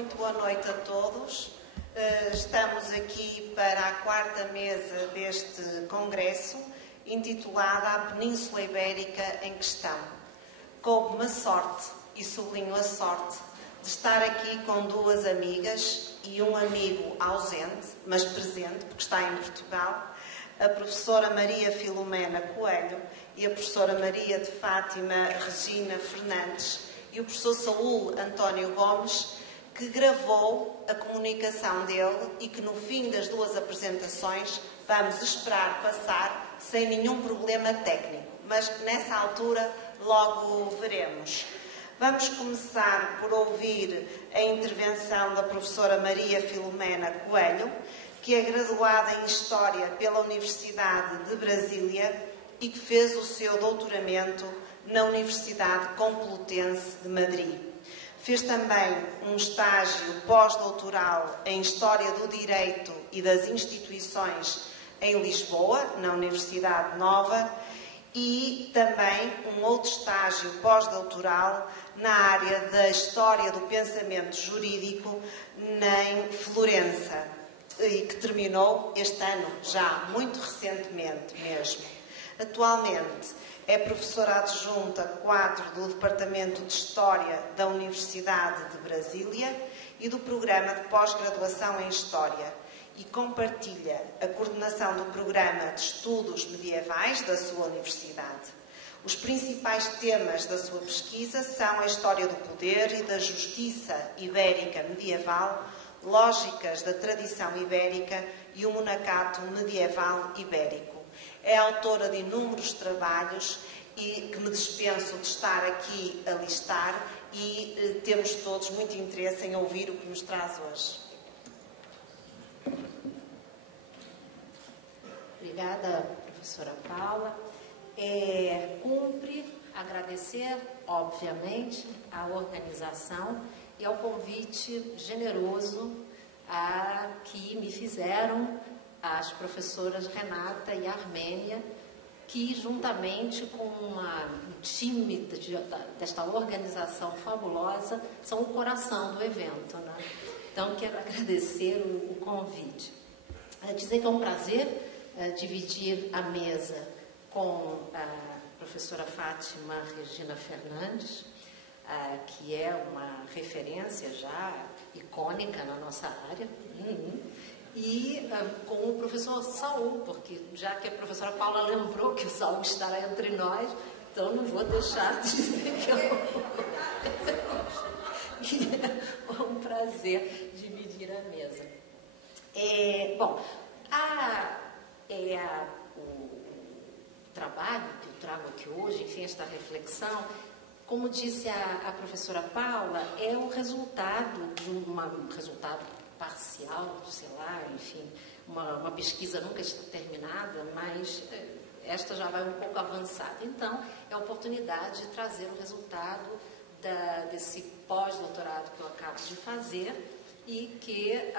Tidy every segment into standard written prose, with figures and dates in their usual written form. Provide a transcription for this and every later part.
muito boa noite a todos. Estamos aqui para a quarta mesa deste congresso, intitulada A Península Ibérica em Questão. Coube-me a sorte, e sublinho a sorte, de estar aqui com duas amigas e um amigo ausente, mas presente, porque está em Portugal, a professora Maria Filomena Coelho e a professora Maria de Fátima Regina Fernandes e o professor Saúl António Gomes, que gravou a comunicação dele e que no fim das duas apresentações vamos esperar passar sem nenhum problema técnico, mas nessa altura logo veremos. Vamos começar por ouvir a intervenção da professora Maria Filomena Coelho, que é graduada em História pela Universidade de Brasília e que fez o seu doutoramento na Universidade Complutense de Madrid. Fez também um estágio pós-doutoral em História do Direito e das Instituições em Lisboa, na Universidade Nova, e também um outro estágio pós-doutoral na área da História do Pensamento Jurídico em Florença, e que terminou este ano, já muito recentemente mesmo. Atualmente é professora adjunta 4 do Departamento de História da Universidade de Brasília e do Programa de Pós-Graduação em História e compartilha a coordenação do Programa de Estudos Medievais da sua universidade. Os principais temas da sua pesquisa são a história do poder e da justiça ibérica medieval, lógicas da tradição ibérica e o monacato medieval ibérico. É autora de inúmeros trabalhos e que me dispenso de estar aqui a listar e temos todos muito interesse em ouvir o que nos traz hoje. Obrigada, professora Paula. Cumpre agradecer, obviamente, à organização e ao convite generoso que me fizeram as professoras Renata e Armênia, que juntamente com um time desta organização fabulosa são o coração do evento, né? Então, quero agradecer o convite. Dizer que é um prazer dividir a mesa com a professora Fátima Regina Fernandes, que é uma referência já icônica na nossa área, e com o professor Saúl, porque já que a professora Paula lembrou que o Saúl estará entre nós, então não vou deixar de dizer que é um prazer dividir a mesa. O trabalho que eu trago aqui hoje, enfim, esta reflexão, como disse a professora Paula, é o resultado de um resultado parcial, sei lá, enfim, uma pesquisa nunca está terminada, mas esta já vai um pouco avançada. Então, é a oportunidade de trazer o resultado desse pós-doutorado que eu acabo de fazer e que,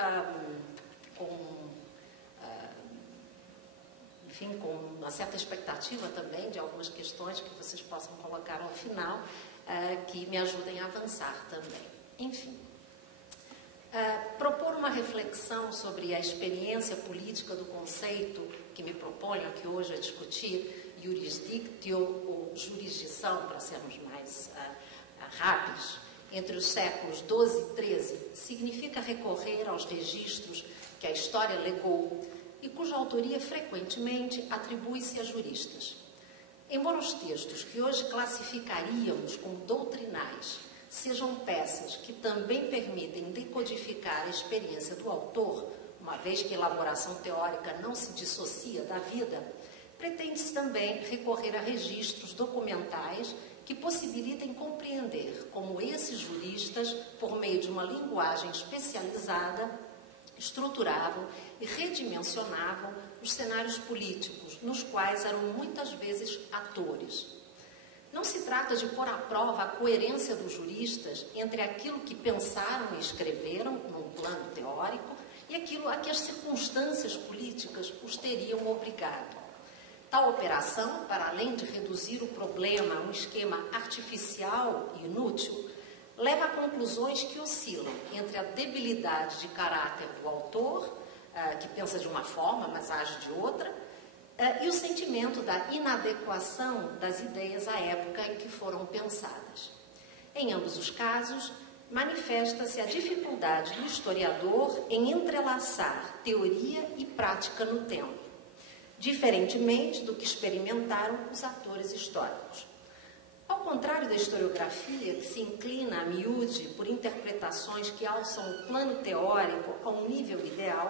com uma certa expectativa também de algumas questões que vocês possam colocar ao final, que me ajudem a avançar também. Enfim, propor uma reflexão sobre a experiência política do conceito que me proponho aqui hoje a discutir, jurisdictio ou jurisdição, para sermos mais rápidos, entre os séculos XII e XIII, significa recorrer aos registros que a história legou e cuja autoria frequentemente atribui-se a juristas. Embora os textos que hoje classificaríamos como doutrinais sejam peças que também permitem decodificar a experiência do autor, uma vez que a elaboração teórica não se dissocia da vida, pretende-se também recorrer a registros documentais que possibilitem compreender como esses juristas, por meio de uma linguagem especializada, estruturavam e redimensionavam os cenários políticos, nos quais eram muitas vezes atores. Não se trata de pôr à prova a coerência dos juristas entre aquilo que pensaram e escreveram num plano teórico e aquilo a que as circunstâncias políticas os teriam obrigado. Tal operação, para além de reduzir o problema a um esquema artificial e inútil, leva a conclusões que oscilam entre a debilidade de caráter do autor, que pensa de uma forma, mas age de outra, e o sentimento da inadequação das ideias à época em que foram pensadas. Em ambos os casos, manifesta-se a dificuldade do historiador em entrelaçar teoria e prática no tempo, diferentemente do que experimentaram os atores históricos. Ao contrário da historiografia, que se inclina a miúde por interpretações que alçam o plano teórico a um nível ideal,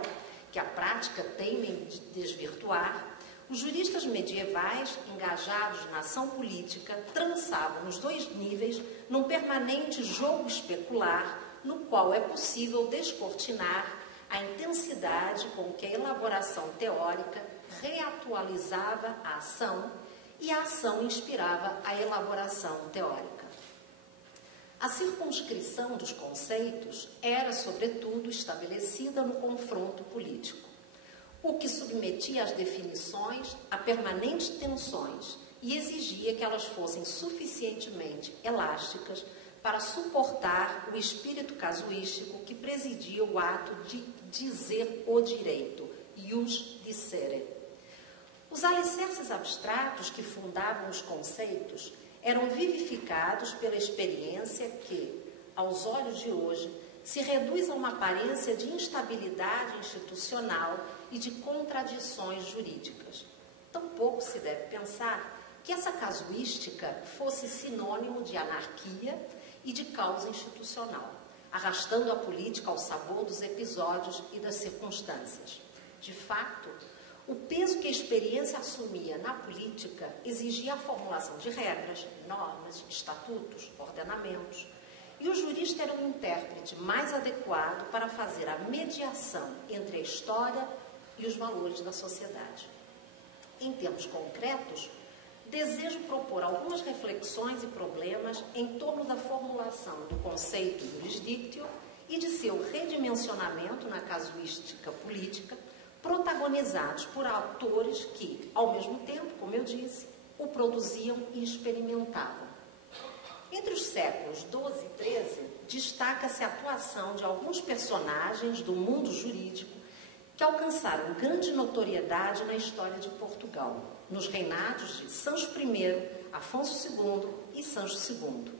que a prática teima em desvirtuar, os juristas medievais, engajados na ação política, trançavam os dois níveis num permanente jogo especular, no qual é possível descortinar a intensidade com que a elaboração teórica reatualizava a ação e a ação inspirava a elaboração teórica. A circunscrição dos conceitos era, sobretudo, estabelecida no confronto político, o que submetia as definições a permanentes tensões e exigia que elas fossem suficientemente elásticas para suportar o espírito casuístico que presidia o ato de dizer o direito, ius dicere. Os alicerces abstratos que fundavam os conceitos eram vivificados pela experiência que, aos olhos de hoje, se reduz a uma aparência de instabilidade institucional e de contradições jurídicas. Tampouco se deve pensar que essa casuística fosse sinônimo de anarquia e de causa institucional, arrastando a política ao sabor dos episódios e das circunstâncias. De fato, o peso que a experiência assumia na política exigia a formulação de regras, normas, estatutos, ordenamentos, e o jurista era o intérprete mais adequado para fazer a mediação entre a história e os valores da sociedade. Em termos concretos, desejo propor algumas reflexões e problemas em torno da formulação do conceito jurisdictio e de seu redimensionamento na casuística política, protagonizados por autores que, ao mesmo tempo, como eu disse, o produziam e experimentavam. Entre os séculos XII e XIII, destaca-se a atuação de alguns personagens do mundo jurídico que alcançaram grande notoriedade na história de Portugal, nos reinados de Sancho I, Afonso II e Sancho II.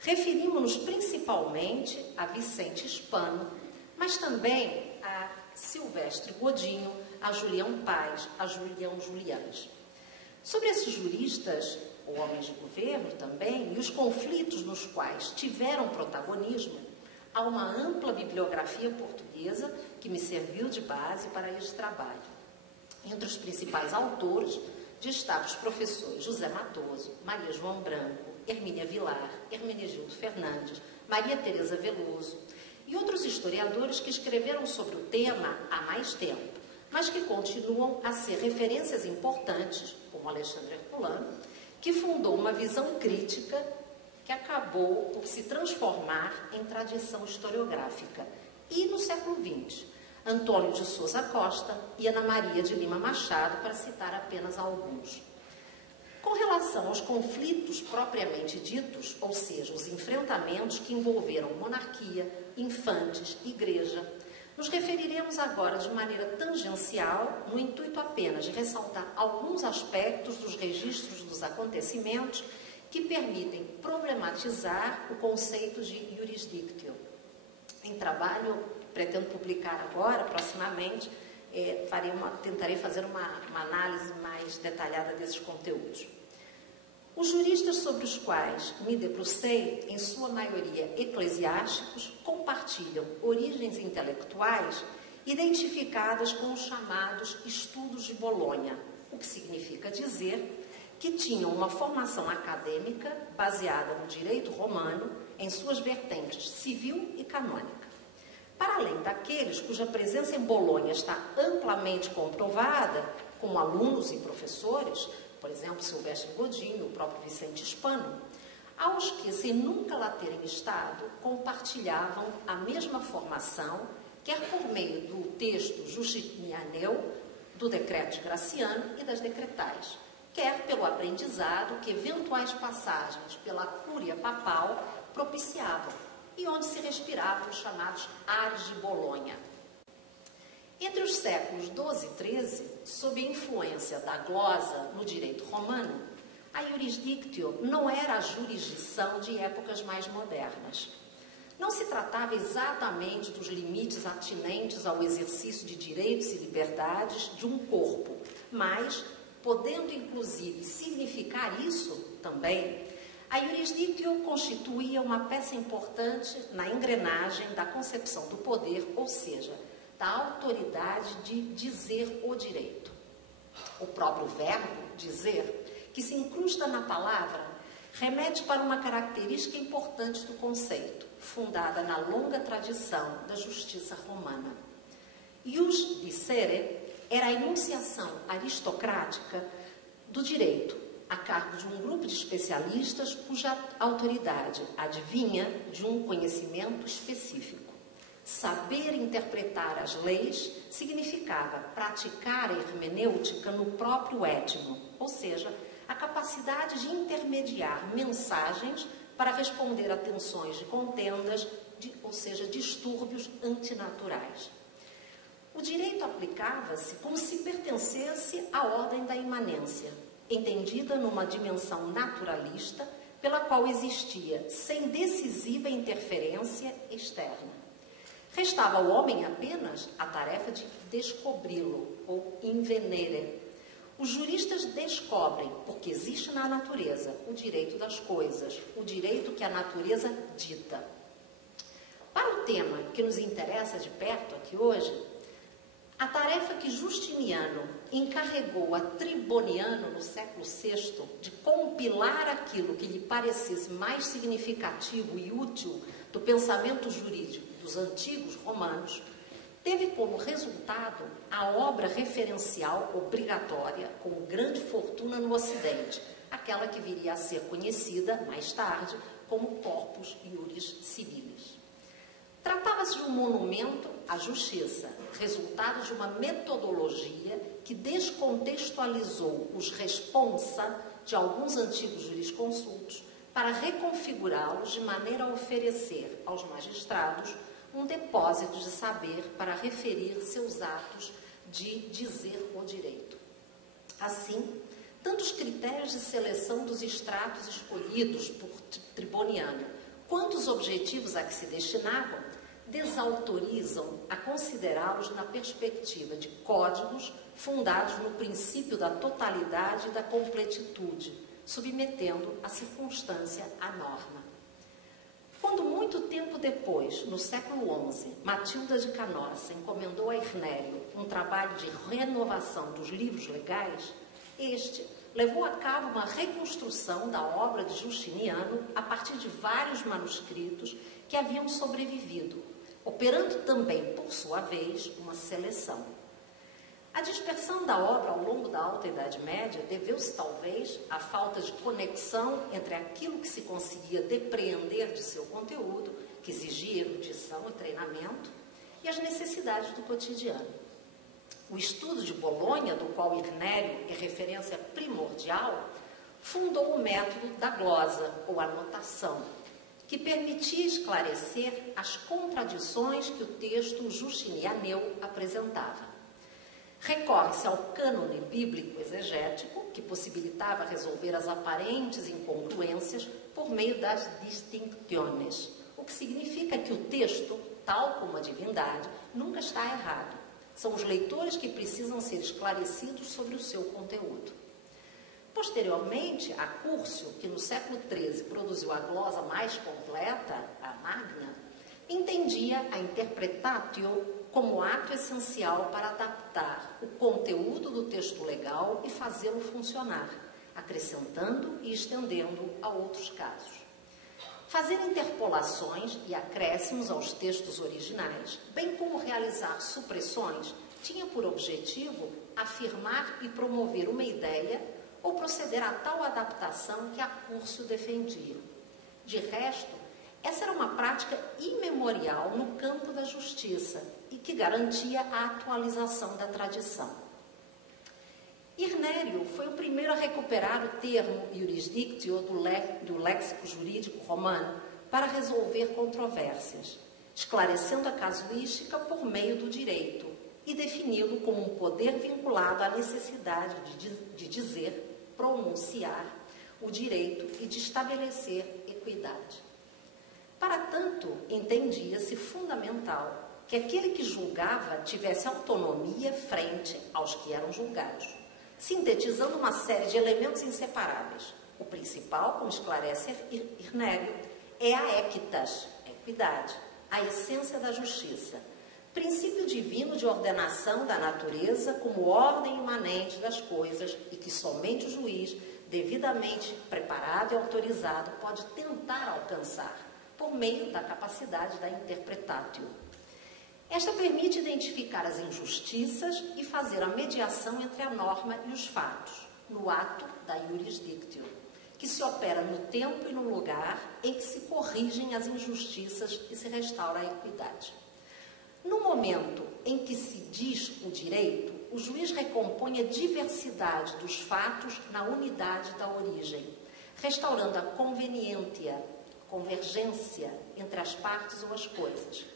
Referimos-nos principalmente a Vicente Hispano, mas também a Silvestre Godinho, a Julião Paz, a Julião Juliães. Sobre esses juristas, ou homens de governo também, e os conflitos nos quais tiveram protagonismo, há uma ampla bibliografia portuguesa que me serviu de base para este trabalho. Entre os principais autores, destaco os professores José Matoso, Maria João Branco, Hermínia Vilar, Hermenegildo Fernandes, Maria Teresa Veloso e outros historiadores que escreveram sobre o tema há mais tempo, mas que continuam a ser referências importantes, como Alexandre Herculano, que fundou uma visão crítica que acabou por se transformar em tradição historiográfica. E no século XX, Antônio de Sousa Costa e Ana Maria de Lima Machado, para citar apenas alguns. Com relação aos conflitos propriamente ditos, ou seja, os enfrentamentos que envolveram monarquia, infantes, igreja, nos referiremos agora de maneira tangencial, no intuito apenas de ressaltar alguns aspectos dos registros dos acontecimentos que permitem problematizar o conceito de jurisdictio. Em trabalho, pretendo publicar agora, proximamente, tentarei fazer uma análise mais detalhada desses conteúdos. Os juristas sobre os quais me debrucei, em sua maioria eclesiásticos, compartilham origens intelectuais identificadas com os chamados estudos de Bolonha, o que significa dizer que tinham uma formação acadêmica baseada no direito romano em suas vertentes civil e canônica. Para além daqueles cuja presença em Bolonha está amplamente comprovada, como alunos e professores, por exemplo, Silvestre Godinho, o próprio Vicente Hispano, aos que, sem nunca lá terem estado, compartilhavam a mesma formação, quer por meio do texto Justinianeu, do decreto de Graciano e das decretais, quer pelo aprendizado que eventuais passagens pela cúria papal propiciavam, e onde se respiravam os chamados ares de Bolonha. Entre os séculos XII e XIII, sob a influência da glosa no direito romano, a jurisdictio não era a jurisdição de épocas mais modernas. Não se tratava exatamente dos limites atinentes ao exercício de direitos e liberdades de um corpo, mas, podendo inclusive significar isso também, a jurisdictio constituía uma peça importante na engrenagem da concepção do poder, ou seja, da autoridade de dizer o direito. O próprio verbo, dizer, que se incrusta na palavra, remete para uma característica importante do conceito, fundada na longa tradição da justiça romana. Ius dicere era a enunciação aristocrática do direito, a cargo de um grupo de especialistas cuja autoridade advinha de um conhecimento específico. Saber interpretar as leis significava praticar a hermenêutica no próprio étimo, ou seja, a capacidade de intermediar mensagens para responder a tensões de contendas, ou seja, distúrbios antinaturais. O direito aplicava-se como se pertencesse à ordem da imanência, entendida numa dimensão naturalista pela qual existia, sem decisiva interferência externa. Restava ao homem apenas a tarefa de descobri-lo, ou invenere. Os juristas descobrem, porque existe na natureza, o direito das coisas, o direito que a natureza dita. Para o tema que nos interessa de perto aqui hoje, a tarefa que Justiniano encarregou a Triboniano no século VI de compilar aquilo que lhe parecesse mais significativo e útil do pensamento jurídico dos antigos romanos, teve como resultado a obra referencial obrigatória com grande fortuna no Ocidente, aquela que viria a ser conhecida mais tarde como Corpus Iuris Civilis. Tratava-se de um monumento à justiça, resultado de uma metodologia que descontextualizou os responsa de alguns antigos jurisconsultos para reconfigurá-los de maneira a oferecer aos magistrados um depósito de saber para referir seus atos de dizer o direito. Assim, tanto os critérios de seleção dos estratos escolhidos por Triboniano, quanto os objetivos a que se destinavam, desautorizam a considerá-los na perspectiva de códigos fundados no princípio da totalidade e da completitude, submetendo a circunstância à norma. Quando, muito tempo depois, no século XI, Matilda de Canossa encomendou a Irnério um trabalho de renovação dos livros legais, este levou a cabo uma reconstrução da obra de Justiniano a partir de vários manuscritos que haviam sobrevivido, operando também, por sua vez, uma seleção. A dispersão da obra ao longo da Alta Idade Média deveu-se, talvez, à falta de conexão entre aquilo que se conseguia depreender de seu conteúdo, que exigia erudição e treinamento, e as necessidades do cotidiano. O estudo de Bolonha, do qual Irnério é referência primordial, fundou o método da glosa, ou anotação, que permitia esclarecer as contradições que o texto justinianeu apresentava. Recorre-se ao cânone bíblico exegético, que possibilitava resolver as aparentes incongruências por meio das distinctiones, o que significa que o texto, tal como a divindade, nunca está errado. São os leitores que precisam ser esclarecidos sobre o seu conteúdo. Posteriormente, a Curcio, que no século XIII produziu a glosa mais completa, a Magna, entendia a interpretatio como ato essencial para adaptar o conteúdo do texto legal e fazê-lo funcionar, acrescentando e estendendo a outros casos. Fazer interpolações e acréscimos aos textos originais, bem como realizar supressões, tinha por objetivo afirmar e promover uma ideia ou proceder a tal adaptação que a Curcio defendia. De resto, essa era uma prática imemorial no campo da justiça e que garantia a atualização da tradição. Irnério foi o primeiro a recuperar o termo jurisdictio do léxico jurídico romano, para resolver controvérsias, esclarecendo a casuística por meio do direito e defini-lo como um poder vinculado à necessidade de dizer, pronunciar o direito e de estabelecer equidade. Para tanto, entendia-se fundamental que aquele que julgava tivesse autonomia frente aos que eram julgados, sintetizando uma série de elementos inseparáveis. O principal, como esclarece Irnélio, é a equitas, a equidade, a essência da justiça, princípio divino de ordenação da natureza como ordem imanente das coisas e que somente o juiz, devidamente preparado e autorizado, pode tentar alcançar por meio da capacidade da interpretatio. Esta permite identificar as injustiças e fazer a mediação entre a norma e os fatos, no ato da jurisdictio, que se opera no tempo e no lugar em que se corrigem as injustiças e se restaura a equidade. No momento em que se diz o direito, o juiz recompõe a diversidade dos fatos na unidade da origem, restaurando a convergência entre as partes ou as coisas.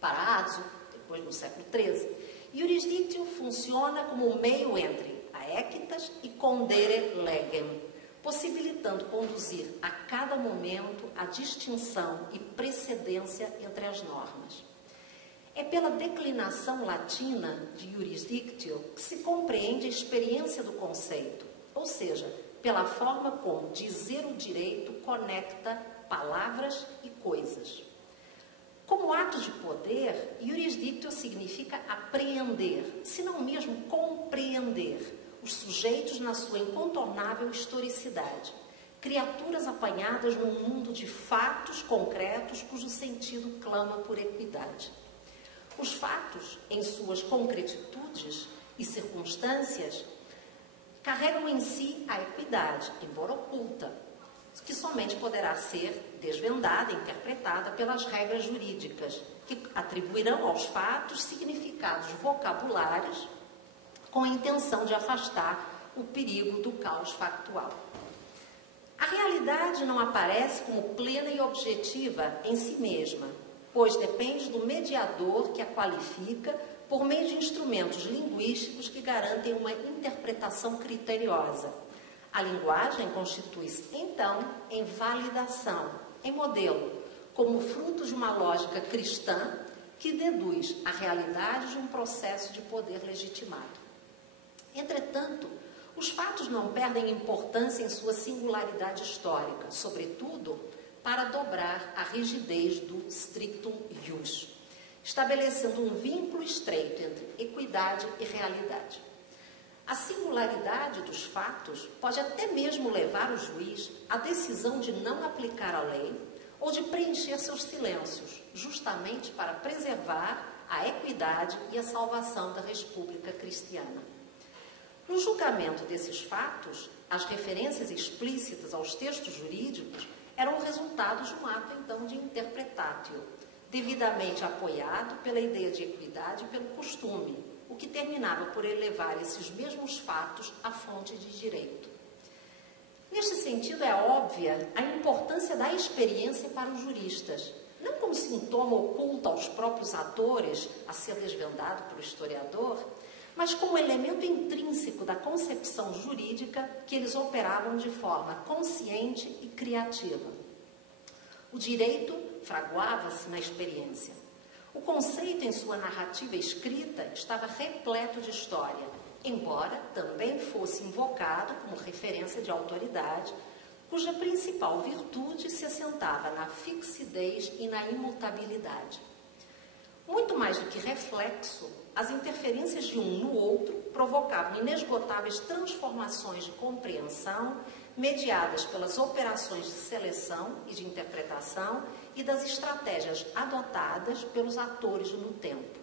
Para Azzo, depois no século XIII, jurisdictio funciona como um meio entre a equitas e condere legem, possibilitando conduzir a cada momento a distinção e precedência entre as normas. É pela declinação latina de jurisdictio que se compreende a experiência do conceito, ou seja, pela forma como dizer o direito conecta palavras e coisas. Como ato de poder, jurisdictio significa apreender, se não mesmo compreender, os sujeitos na sua incontornável historicidade, criaturas apanhadas num mundo de fatos concretos cujo sentido clama por equidade. Os fatos, em suas concretitudes e circunstâncias, carregam em si a equidade, embora oculta, que somente poderá ser desvendada e interpretada pelas regras jurídicas, que atribuirão aos fatos significados vocabulares com a intenção de afastar o perigo do caos factual. A realidade não aparece como plena e objetiva em si mesma, pois depende do mediador que a qualifica por meio de instrumentos linguísticos que garantem uma interpretação criteriosa. A linguagem constitui-se, então, em validação, em modelo, como fruto de uma lógica cristã que deduz a realidade de um processo de poder legitimado. Entretanto, os fatos não perdem importância em sua singularidade histórica, sobretudo para dobrar a rigidez do strictum ius, estabelecendo um vínculo estreito entre equidade e realidade. A singularidade dos fatos pode até mesmo levar o juiz à decisão de não aplicar a lei ou de preencher seus silêncios, justamente para preservar a equidade e a salvação da República Cristiana. No julgamento desses fatos, as referências explícitas aos textos jurídicos eram o resultado de um ato, então, de interpretatio, devidamente apoiado pela ideia de equidade e pelo costume, o que terminava por elevar esses mesmos fatos à fonte de direito. Neste sentido, é óbvia a importância da experiência para os juristas, não como sintoma oculto aos próprios atores a ser desvendado pelo historiador, mas como elemento intrínseco da concepção jurídica que eles operavam de forma consciente e criativa. O direito fraguava-se na experiência. O conceito em sua narrativa escrita estava repleto de história, embora também fosse invocado como referência de autoridade, cuja principal virtude se assentava na fixidez e na imutabilidade. Muito mais do que reflexo, as interferências de um no outro provocavam inesgotáveis transformações de compreensão, mediadas pelas operações de seleção e de interpretação e das estratégias adotadas pelos atores no tempo.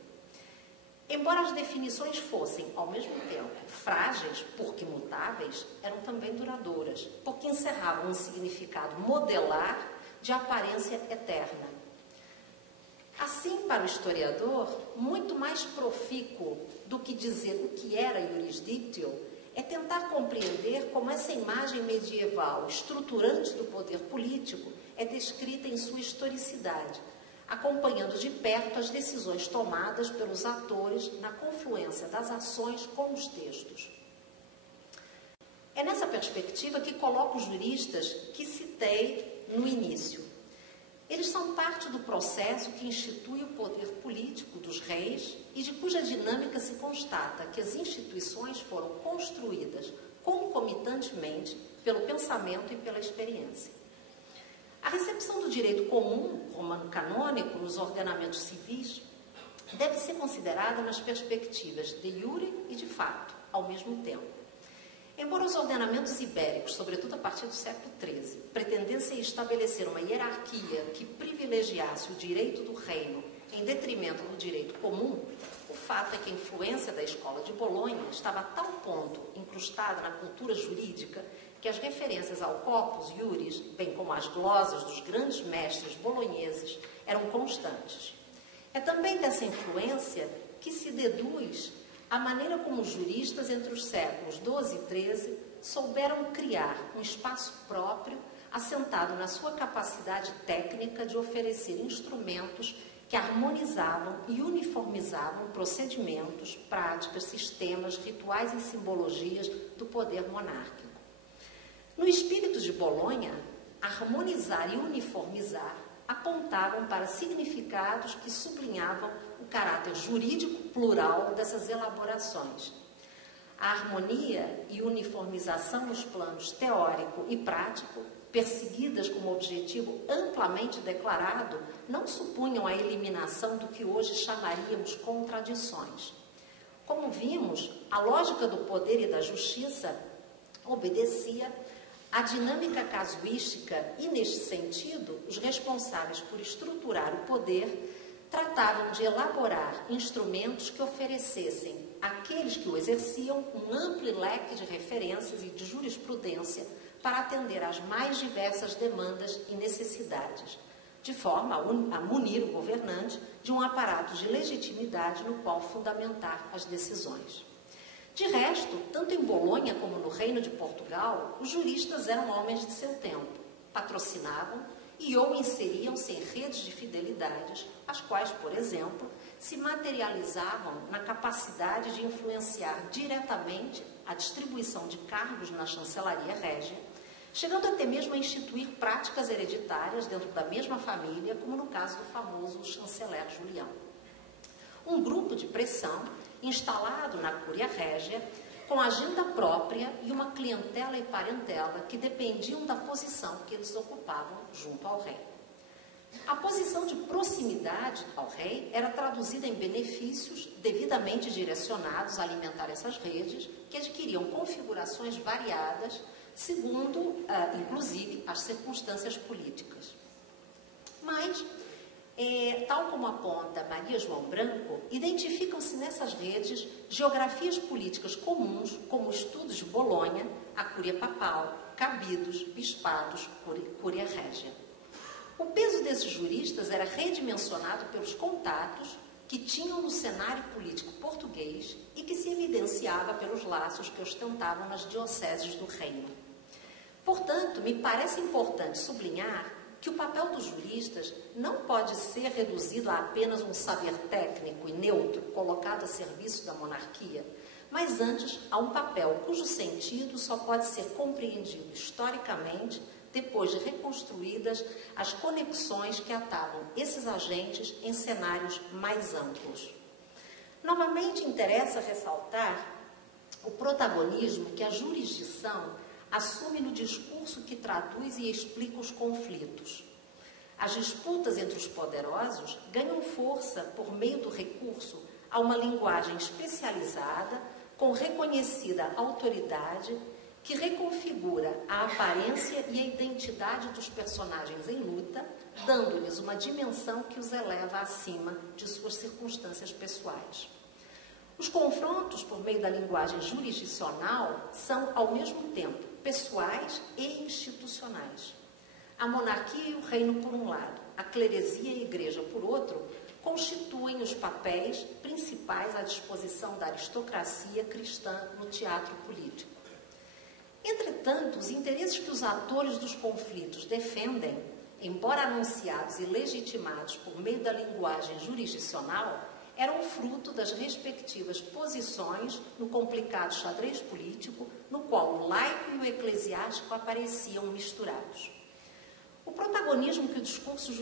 Embora as definições fossem, ao mesmo tempo, frágeis, porque mutáveis, eram também duradouras, porque encerravam um significado modelar de aparência eterna. Assim, para o historiador, muito mais profícuo do que dizer o que era jurisdictio é tentar compreender como essa imagem medieval estruturante do poder político é descrita em sua historicidade, acompanhando de perto as decisões tomadas pelos atores na confluência das ações com os textos. É nessa perspectiva que coloco os juristas que citei no início. Eles são parte do processo que institui o poder político dos reis e de cuja dinâmica se constata que as instituições foram construídas concomitantemente pelo pensamento e pela experiência. A recepção do direito comum romano-canônico nos ordenamentos civis deve ser considerada nas perspectivas de iure e de fato, ao mesmo tempo. Embora os ordenamentos ibéricos, sobretudo a partir do século XIII, pretendessem estabelecer uma hierarquia que privilegiasse o direito do reino em detrimento do direito comum, o fato é que a influência da escola de Bolonha estava a tal ponto incrustada na cultura jurídica que as referências ao corpus iuris, bem como as glosas dos grandes mestres bolonheses, eram constantes. É também dessa influência que se deduz a maneira como os juristas entre os séculos XII e XIII souberam criar um espaço próprio assentado na sua capacidade técnica de oferecer instrumentos que harmonizavam e uniformizavam procedimentos, práticas, sistemas, rituais e simbologias do poder monárquico. No espírito de Bolonha, harmonizar e uniformizar apontavam para significados que sublinhavam o caráter jurídico plural dessas elaborações. A harmonia e uniformização nos planos teórico e prático, perseguidas como objetivo amplamente declarado, não supunham a eliminação do que hoje chamaríamos contradições. Como vimos, a lógica do poder e da justiça obedecia à dinâmica casuística e, neste sentido, os responsáveis por estruturar o poder tratavam de elaborar instrumentos que oferecessem àqueles que o exerciam um amplo leque de referências e de jurisprudência para atender às mais diversas demandas e necessidades, de forma a munir o governante de um aparato de legitimidade no qual fundamentar as decisões. De resto, tanto em Bolonha como no Reino de Portugal, os juristas eram homens de seu tempo, patrocinavam e ou inseriam-se em redes de fidelidades, as quais, por exemplo, se materializavam na capacidade de influenciar diretamente a distribuição de cargos na chancelaria régia, chegando até mesmo a instituir práticas hereditárias dentro da mesma família, como no caso do famoso chanceler Julião. Um grupo de pressão instalado na Cúria Régia, com agenda própria e uma clientela e parentela que dependiam da posição que eles ocupavam junto ao rei. A posição de proximidade ao rei era traduzida em benefícios devidamente direcionados a alimentar essas redes, que adquiriam configurações variadas, segundo, inclusive, as circunstâncias políticas. Mas, tal como aponta Maria João Branco, identificam-se nessas redes geografias políticas comuns, como estudos de Bolonha, a Cúria Papal, Cabidos, Bispados, Cúria Régia. O peso desses juristas era redimensionado pelos contatos que tinham no cenário político português e que se evidenciava pelos laços que ostentavam nas dioceses do reino. Portanto, me parece importante sublinhar que o papel dos juristas não pode ser reduzido a apenas um saber técnico e neutro colocado a serviço da monarquia, mas antes a um papel cujo sentido só pode ser compreendido historicamente depois de reconstruídas as conexões que atavam esses agentes em cenários mais amplos. Novamente interessa ressaltar o protagonismo que a jurisdição assume no discurso que traduz e explica os conflitos. As disputas entre os poderosos ganham força por meio do recurso a uma linguagem especializada, com reconhecida autoridade, que reconfigura a aparência e a identidade dos personagens em luta, dando-lhes uma dimensão que os eleva acima de suas circunstâncias pessoais. Os confrontos por meio da linguagem jurisdicional são, ao mesmo tempo, pessoais e institucionais. A monarquia e o reino por um lado, a cleresia e a igreja por outro, constituem os papéis principais à disposição da aristocracia cristã no teatro político. Entretanto, os interesses que os atores dos conflitos defendem embora anunciados e legitimados por meio da linguagem jurisdicional, eram fruto das respectivas posições no complicado xadrez político, no qual o laico e o eclesiástico apareciam misturados. O protagonismo que o discurso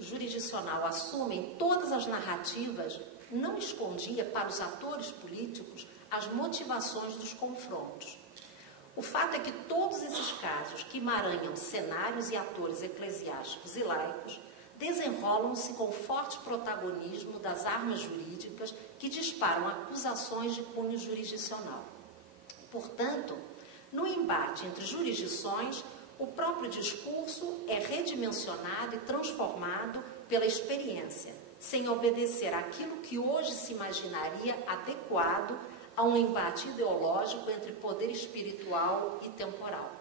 jurisdicional assume em todas as narrativas não escondia para os atores políticos as motivações dos confrontos. O fato é que todos esses casos que emaranham cenários e atores eclesiásticos e laicos desenrolam-se com forte protagonismo das armas jurídicas que disparam acusações de cunho jurisdicional. Portanto, no embate entre jurisdições, o próprio discurso é redimensionado e transformado pela experiência, sem obedecer àquilo que hoje se imaginaria adequado a um embate ideológico entre poder espiritual e temporal.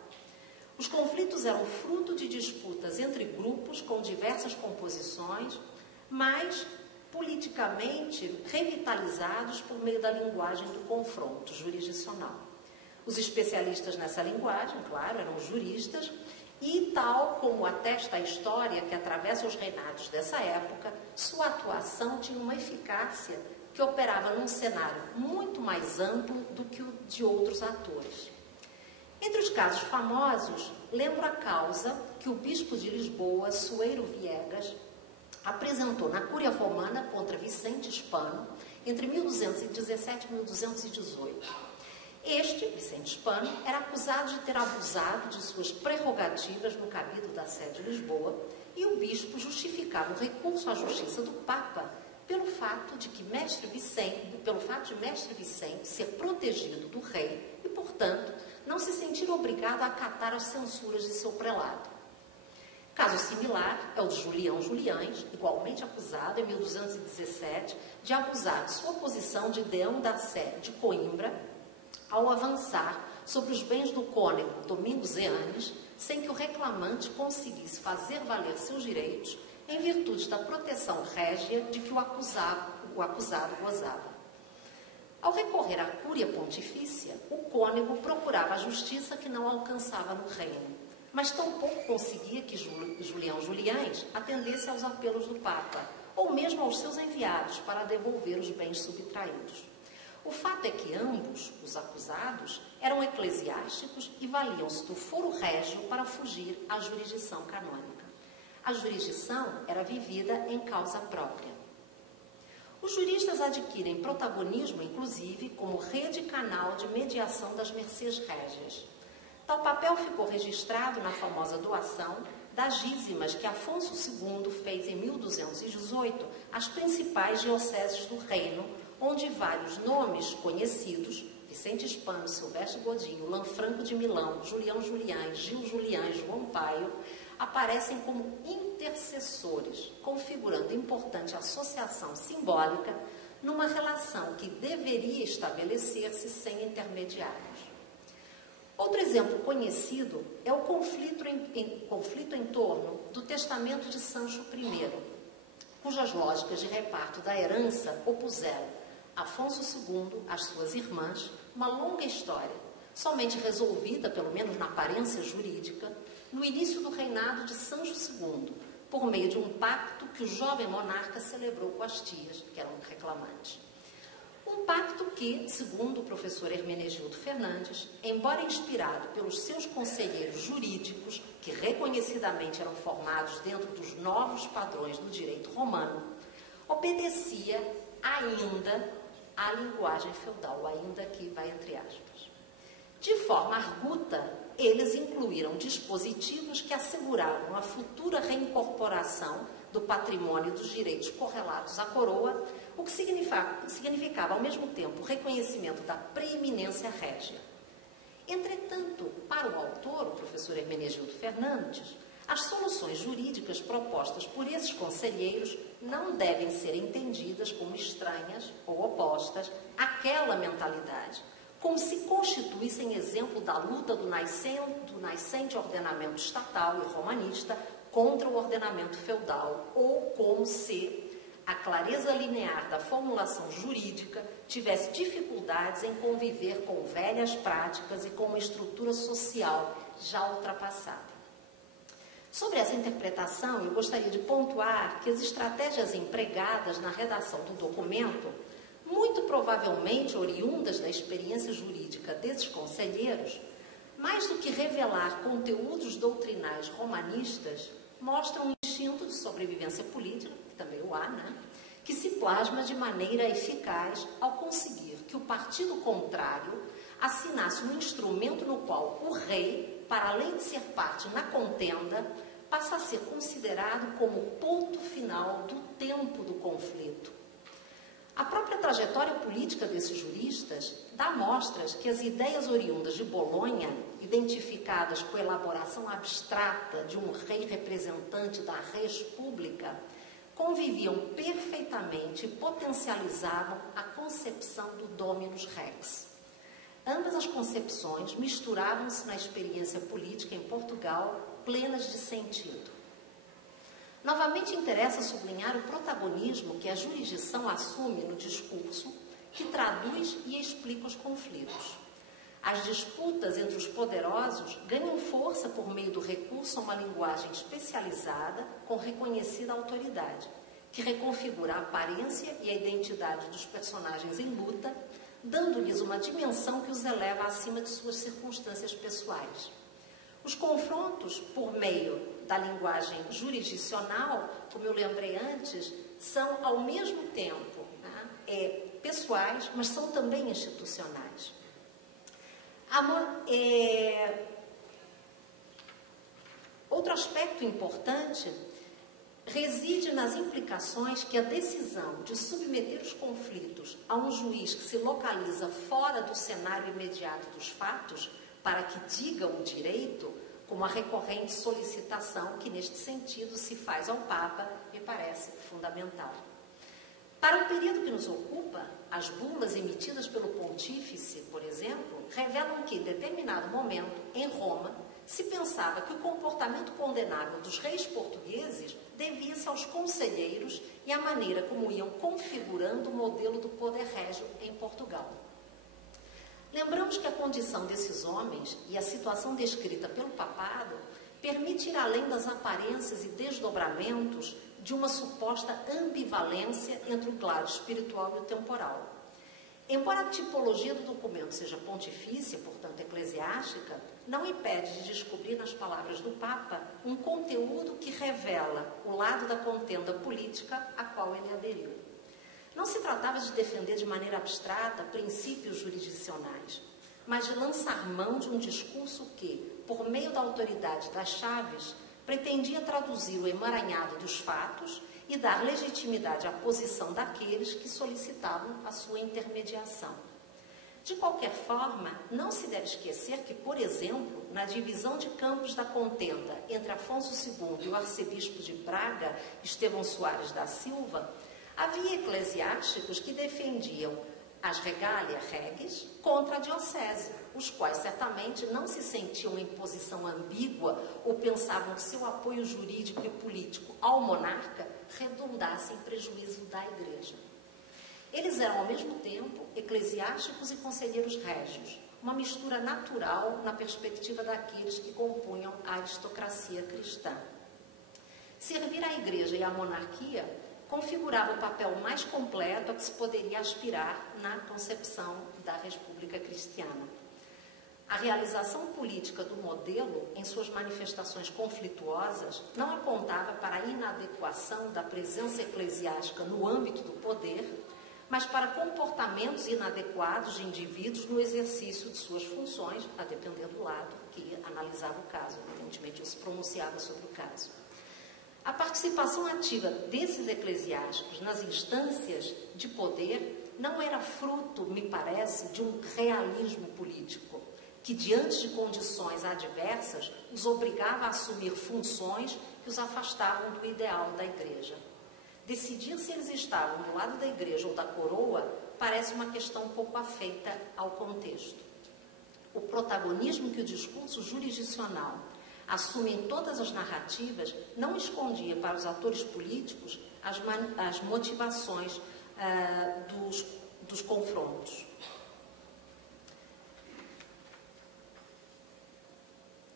Os conflitos eram fruto de disputas entre grupos com diversas composições, mas politicamente revitalizados por meio da linguagem do confronto jurisdicional. Os especialistas nessa linguagem, claro, eram juristas, e tal como atesta a história que atravessa os reinados dessa época, sua atuação tinha uma eficácia que operava num cenário muito mais amplo do que o de outros atores. Entre os casos famosos, lembro a causa que o bispo de Lisboa, Sueiro Viegas, apresentou na Cúria Romana contra Vicente Hispano entre 1217 e 1218. Este, Vicente Hispano, era acusado de ter abusado de suas prerrogativas no cabildo da sé de Lisboa, e o bispo justificava o recurso à justiça do Papa pelo fato de Mestre Vicente ser protegido do rei e, portanto, não se sentir obrigado a acatar as censuras de seu prelado. Caso similar é o de Julião Juliães, igualmente acusado em 1217 de abusar de sua posição de deão da sé de Coimbra ao avançar sobre os bens do cônego Domingos Eanes, sem que o reclamante conseguisse fazer valer seus direitos em virtude da proteção régia de que o acusado gozava. Ao recorrer à cúria pontifícia, o cônego procurava a justiça que não alcançava no reino, mas tampouco conseguia que Julião Juliães atendesse aos apelos do Papa, ou mesmo aos seus enviados para devolver os bens subtraídos. O fato é que ambos, os acusados, eram eclesiásticos e valiam-se do foro régio para fugir à jurisdição canônica. A jurisdição era vivida em causa própria. Os juristas adquirem protagonismo, inclusive, como rede canal de mediação das mercês régias. Tal papel ficou registrado na famosa doação das dízimas que Afonso II fez em 1218 às principais dioceses do reino, onde vários nomes conhecidos, Vicente Hispano, Silvestre Godinho, Lanfranco de Milão, Julião Juliães, Gil Juliães, João Paio, aparecem como intercessores, configurando importante associação simbólica numa relação que deveria estabelecer-se sem intermediários. Outro exemplo conhecido é o conflito em torno do testamento de Sancho I, cujas lógicas de reparto da herança opuseram Afonso II às suas irmãs, uma longa história, somente resolvida, pelo menos na aparência jurídica, no início do reinado de Sancho II, por meio de um pacto que o jovem monarca celebrou com as tias, que eram reclamantes. Um pacto que, segundo o professor Hermenegildo Fernandes, embora inspirado pelos seus conselheiros jurídicos, que reconhecidamente eram formados dentro dos novos padrões do direito romano, obedecia ainda à linguagem feudal, ainda que vai entre aspas. De forma arguta, eles incluíram dispositivos que asseguravam a futura reincorporação do patrimônio dos direitos correlatos à coroa, o que significava, ao mesmo tempo, o reconhecimento da preeminência régia. Entretanto, para o autor, o professor Hermenegildo Fernandes, as soluções jurídicas propostas por esses conselheiros não devem ser entendidas como estranhas ou opostas àquela mentalidade, como se constituíssem exemplo da luta do nascente ordenamento estatal e romanista contra o ordenamento feudal, ou como se a clareza linear da formulação jurídica tivesse dificuldades em conviver com velhas práticas e com uma estrutura social já ultrapassada. Sobre essa interpretação, eu gostaria de pontuar que as estratégias empregadas na redação do documento, muito provavelmente oriundas da experiência jurídica desses conselheiros, mais do que revelar conteúdos doutrinais romanistas, mostram um instinto de sobrevivência política, que também o há, né? Que se plasma de maneira eficaz ao conseguir que o partido contrário assinasse um instrumento no qual o rei, para além de ser parte na contenda, passa a ser considerado como o ponto final do tempo do conflito. A própria trajetória política desses juristas dá mostras que as ideias oriundas de Bolonha, identificadas com a elaboração abstrata de um rei representante da res pública, conviviam perfeitamente e potencializavam a concepção do dominus rex. Ambas as concepções misturavam-se na experiência política em Portugal, plenas de sentido. Novamente interessa sublinhar o protagonismo que a jurisdição assume no discurso, que traduz e explica os conflitos. As disputas entre os poderosos ganham força por meio do recurso a uma linguagem especializada com reconhecida autoridade, que reconfigura a aparência e a identidade dos personagens em luta, dando-lhes uma dimensão que os eleva acima de suas circunstâncias pessoais. Os confrontos, por meio da linguagem jurisdicional, como eu lembrei antes, são ao mesmo tempo, né, pessoais, mas são também institucionais. Outro aspecto importante reside nas implicações que a decisão de submeter os conflitos a um juiz que se localiza fora do cenário imediato dos fatos, para que diga o direito, como a recorrente solicitação que neste sentido se faz ao Papa, me parece fundamental. Para o período que nos ocupa, as bulas emitidas pelo Pontífice, por exemplo, revelam que, em determinado momento, em Roma, se pensava que o comportamento condenável dos reis portugueses devia-se aos conselheiros e à maneira como iam configurando o modelo do poder régio em Portugal. Lembramos que a condição desses homens e a situação descrita pelo papado permite ir além das aparências e desdobramentos de uma suposta ambivalência entre o claro espiritual e o temporal. Embora a tipologia do documento seja pontifícia, portanto eclesiástica, não impede de descobrir nas palavras do Papa um conteúdo que revela o lado da contenda política a qual ele aderiu. Não se tratava de defender de maneira abstrata princípios jurisdicionais, mas de lançar mão de um discurso que, por meio da autoridade das chaves, pretendia traduzir o emaranhado dos fatos e dar legitimidade à posição daqueles que solicitavam a sua intermediação. De qualquer forma, não se deve esquecer que, por exemplo, na divisão de campos da contenda entre Afonso II e o arcebispo de Braga, Estevão Soares da Silva, havia eclesiásticos que defendiam as regalia regis contra a diocese, os quais certamente não se sentiam em posição ambígua ou pensavam que seu apoio jurídico e político ao monarca redundasse em prejuízo da Igreja. Eles eram, ao mesmo tempo, eclesiásticos e conselheiros régios, uma mistura natural na perspectiva daqueles que compunham a aristocracia cristã. Servir à Igreja e à monarquia configurava o papel mais completo a que se poderia aspirar na concepção da República Cristiana. A realização política do modelo, em suas manifestações conflituosas, não apontava para a inadequação da presença eclesiástica no âmbito do poder, mas para comportamentos inadequados de indivíduos no exercício de suas funções, a depender do lado que analisava o caso, evidentemente se pronunciava sobre o caso. A participação ativa desses eclesiásticos nas instâncias de poder não era fruto, me parece, de um realismo político, que diante de condições adversas os obrigava a assumir funções que os afastavam do ideal da Igreja. Decidir se eles estavam do lado da Igreja ou da coroa parece uma questão um pouco afeita ao contexto. O protagonismo que o discurso jurisdicional assume em todas as narrativas não escondia para os atores políticos as motivações dos confrontos.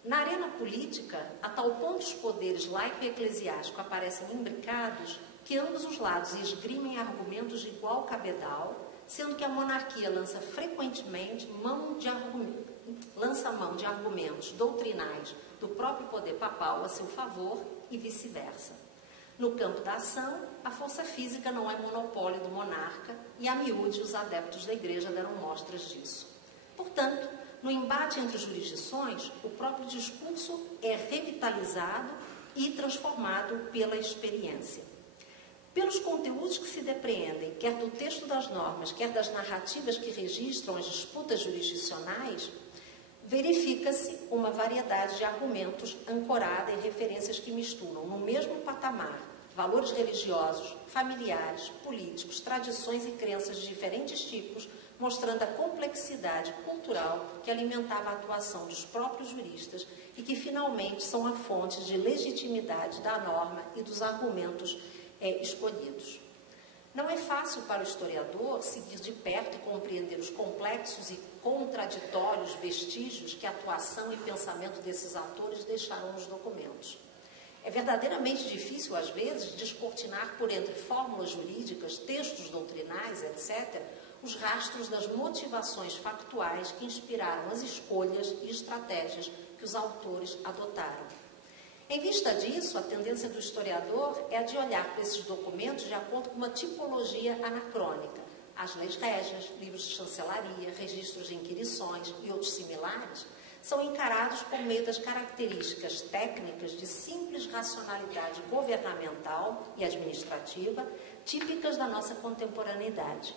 Na arena política, a tal ponto os poderes laico e eclesiástico aparecem imbricados que ambos os lados esgrimem argumentos de igual cabedal, sendo que a monarquia lança frequentemente mão de argumentos doutrinais do próprio poder papal a seu favor e vice-versa. No campo da ação, a força física não é monopólio do monarca e, a miúde, os adeptos da Igreja deram mostras disso. Portanto, no embate entre jurisdições, o próprio discurso é revitalizado e transformado pela experiência. Pelos conteúdos que se depreendem, quer do texto das normas, quer das narrativas que registram as disputas jurisdicionais, verifica-se uma variedade de argumentos ancorada em referências que misturam no mesmo patamar valores religiosos, familiares, políticos, tradições e crenças de diferentes tipos, mostrando a complexidade cultural que alimentava a atuação dos próprios juristas e que, finalmente, são a fonte de legitimidade da norma e dos argumentos escolhidos. Não é fácil para o historiador seguir de perto e compreender os complexos e contraditórios vestígios que a atuação e pensamento desses atores deixaram nos documentos. É verdadeiramente difícil, às vezes, descortinar por entre fórmulas jurídicas, textos doutrinais, etc., os rastros das motivações factuais que inspiraram as escolhas e estratégias que os autores adotaram. Em vista disso, a tendência do historiador é a de olhar para esses documentos de acordo com uma tipologia anacrônica. As leis régias, livros de chancelaria, registros de inquirições e outros similares são encarados por meio das características técnicas de simples racionalidade governamental e administrativa típicas da nossa contemporaneidade.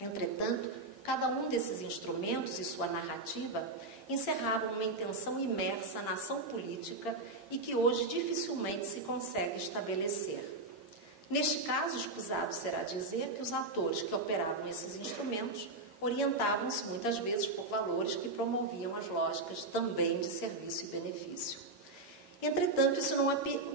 Entretanto, cada um desses instrumentos e sua narrativa encerravam uma intenção imersa na ação política e que hoje dificilmente se consegue estabelecer. Neste caso, escusado será dizer que os atores que operavam esses instrumentos orientavam-se muitas vezes por valores que promoviam as lógicas também de serviço e benefício. Entretanto, isso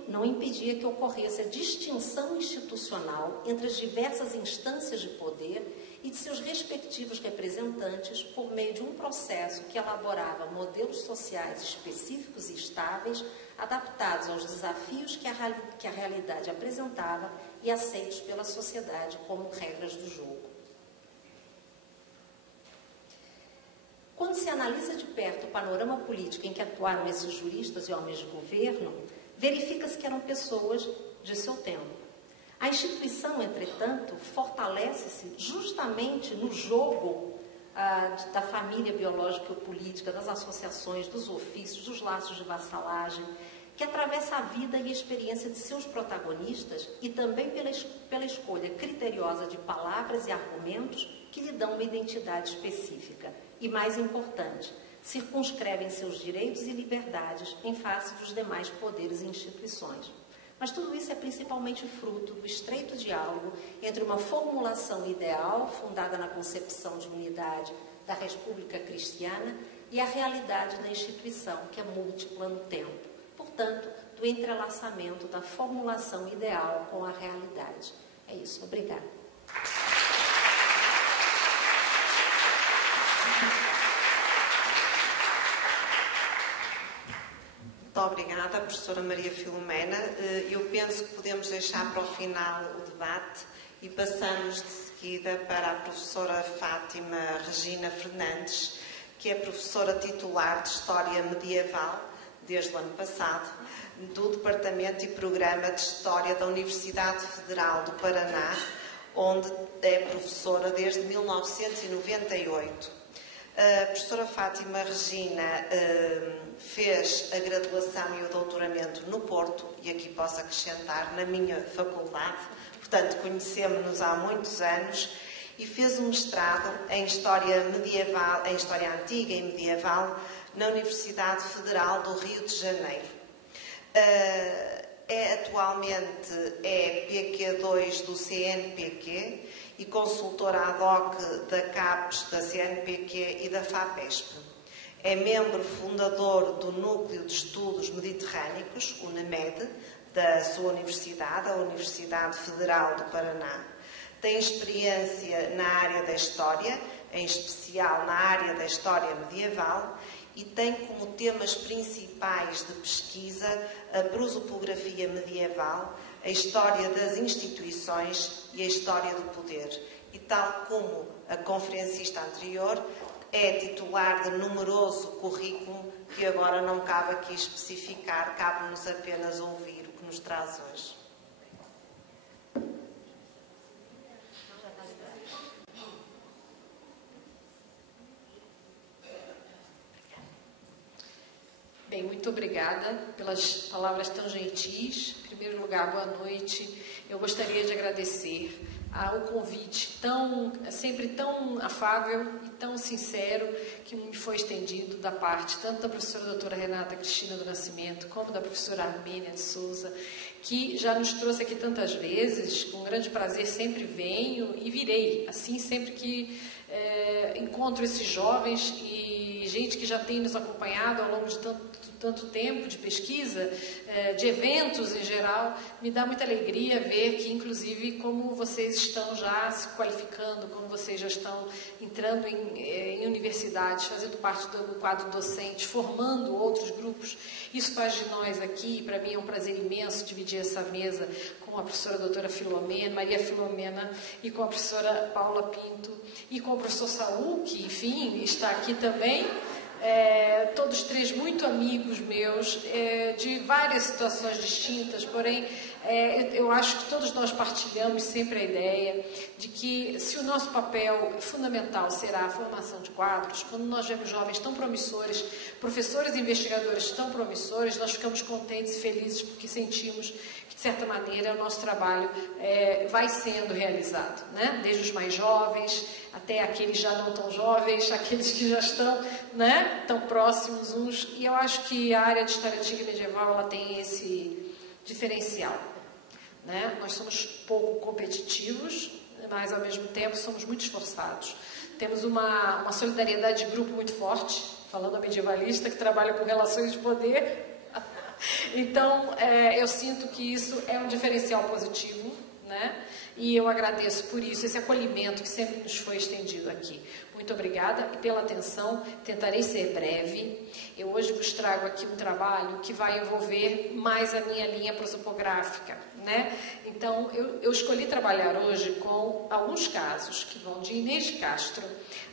não impedia que ocorresse a distinção institucional entre as diversas instâncias de poder e de seus respectivos representantes por meio de um processo que elaborava modelos sociais específicos e estáveis, adaptados aos desafios que a realidade apresentava e aceitos pela sociedade como regras do jogo. Quando se analisa de perto o panorama político em que atuaram esses juristas e homens de governo, verifica-se que eram pessoas de seu tempo. A instituição, entretanto, fortalece-se justamente no jogo da família biológica e política, das associações, dos ofícios, dos laços de vassalagem, que atravessa a vida e a experiência de seus protagonistas e também pela escolha criteriosa de palavras e argumentos que lhe dão uma identidade específica. E, mais importante, circunscrevem seus direitos e liberdades em face dos demais poderes e instituições. Mas tudo isso é principalmente fruto do estreito diálogo entre uma formulação ideal, fundada na concepção de unidade da República Cristiana, e a realidade da instituição, que é múltipla no tempo. Portanto, do entrelaçamento da formulação ideal com a realidade. É isso. Obrigada. Muito obrigada, professora Maria Filomena. Eu penso que podemos deixar para o final o debate e passamos de seguida para a professora Fátima Regina Fernandes, que é professora titular de História Medieval desde o ano passado, do Departamento e Programa de História da Universidade Federal do Paraná, onde é professora desde 1998. A professora Fátima Regina fez a graduação e o doutoramento no Porto, e aqui posso acrescentar, na minha faculdade, portanto conhecemos-nos há muitos anos, e fez um mestrado em História Medieval, em História Antiga e Medieval, na Universidade Federal do Rio de Janeiro. Atualmente é PQ2 do CNPq e consultora ad hoc da CAPES, da CNPq e da FAPESP. É membro fundador do Núcleo de Estudos Mediterrâneos, UNEMED, da sua universidade, a Universidade Federal do Paraná. Tem experiência na área da História, em especial na área da História Medieval, e tem como temas principais de pesquisa a prosopografia medieval, a história das instituições e a história do poder. E tal como a conferencista anterior, é titular de numeroso currículo que agora não cabe aqui especificar, cabe-nos apenas ouvir o que nos traz hoje. Bem, muito obrigada pelas palavras tão gentis. Em primeiro lugar, boa noite. Eu gostaria de agradecer o convite sempre tão afável e tão sincero que me foi estendido da parte tanto da professora doutora Renata Cristina do Nascimento como da professora Armênia de Souza, que já nos trouxe aqui tantas vezes. Com grande prazer sempre venho e virei, assim, sempre que encontro esses jovens e gente que já tem nos acompanhado ao longo de tanto tempo de pesquisa, de eventos em geral, me dá muita alegria ver que, inclusive, como vocês estão já se qualificando, como vocês já estão entrando em universidades, fazendo parte do quadro docente, formando outros grupos. Isso faz de nós aqui, para mim é um prazer imenso dividir essa mesa com a professora doutora Filomena, Maria Filomena, e com a professora Paula Pinto, e com o professor Saul, que, enfim, está aqui também. Todos três muito amigos meus, de várias situações distintas, porém eu acho que todos nós partilhamos sempre a ideia de que, se o nosso papel fundamental será a formação de quadros, quando nós vemos jovens tão promissores, professores e investigadores tão promissores, nós ficamos contentes e felizes porque sentimos que, de certa maneira, o nosso trabalho vai sendo realizado, né? Desde os mais jovens até aqueles já não tão jovens, aqueles que já estão, né, tão próximos uns. E eu acho que a área de história antiga e medieval ela tem esse diferencial, né? Nós somos pouco competitivos, mas ao mesmo tempo somos muito esforçados. Temos uma solidariedade de grupo muito forte, falando a medievalista que trabalha com relações de poder. Então, eu sinto que isso é um diferencial positivo, né? E eu agradeço por isso, esse acolhimento que sempre nos foi estendido aqui. Muito obrigada pela atenção, tentarei ser breve. Eu hoje vos trago aqui um trabalho que vai envolver mais a minha linha prosopográfica, né? Então, eu escolhi trabalhar hoje com alguns casos que vão de Inês de Castro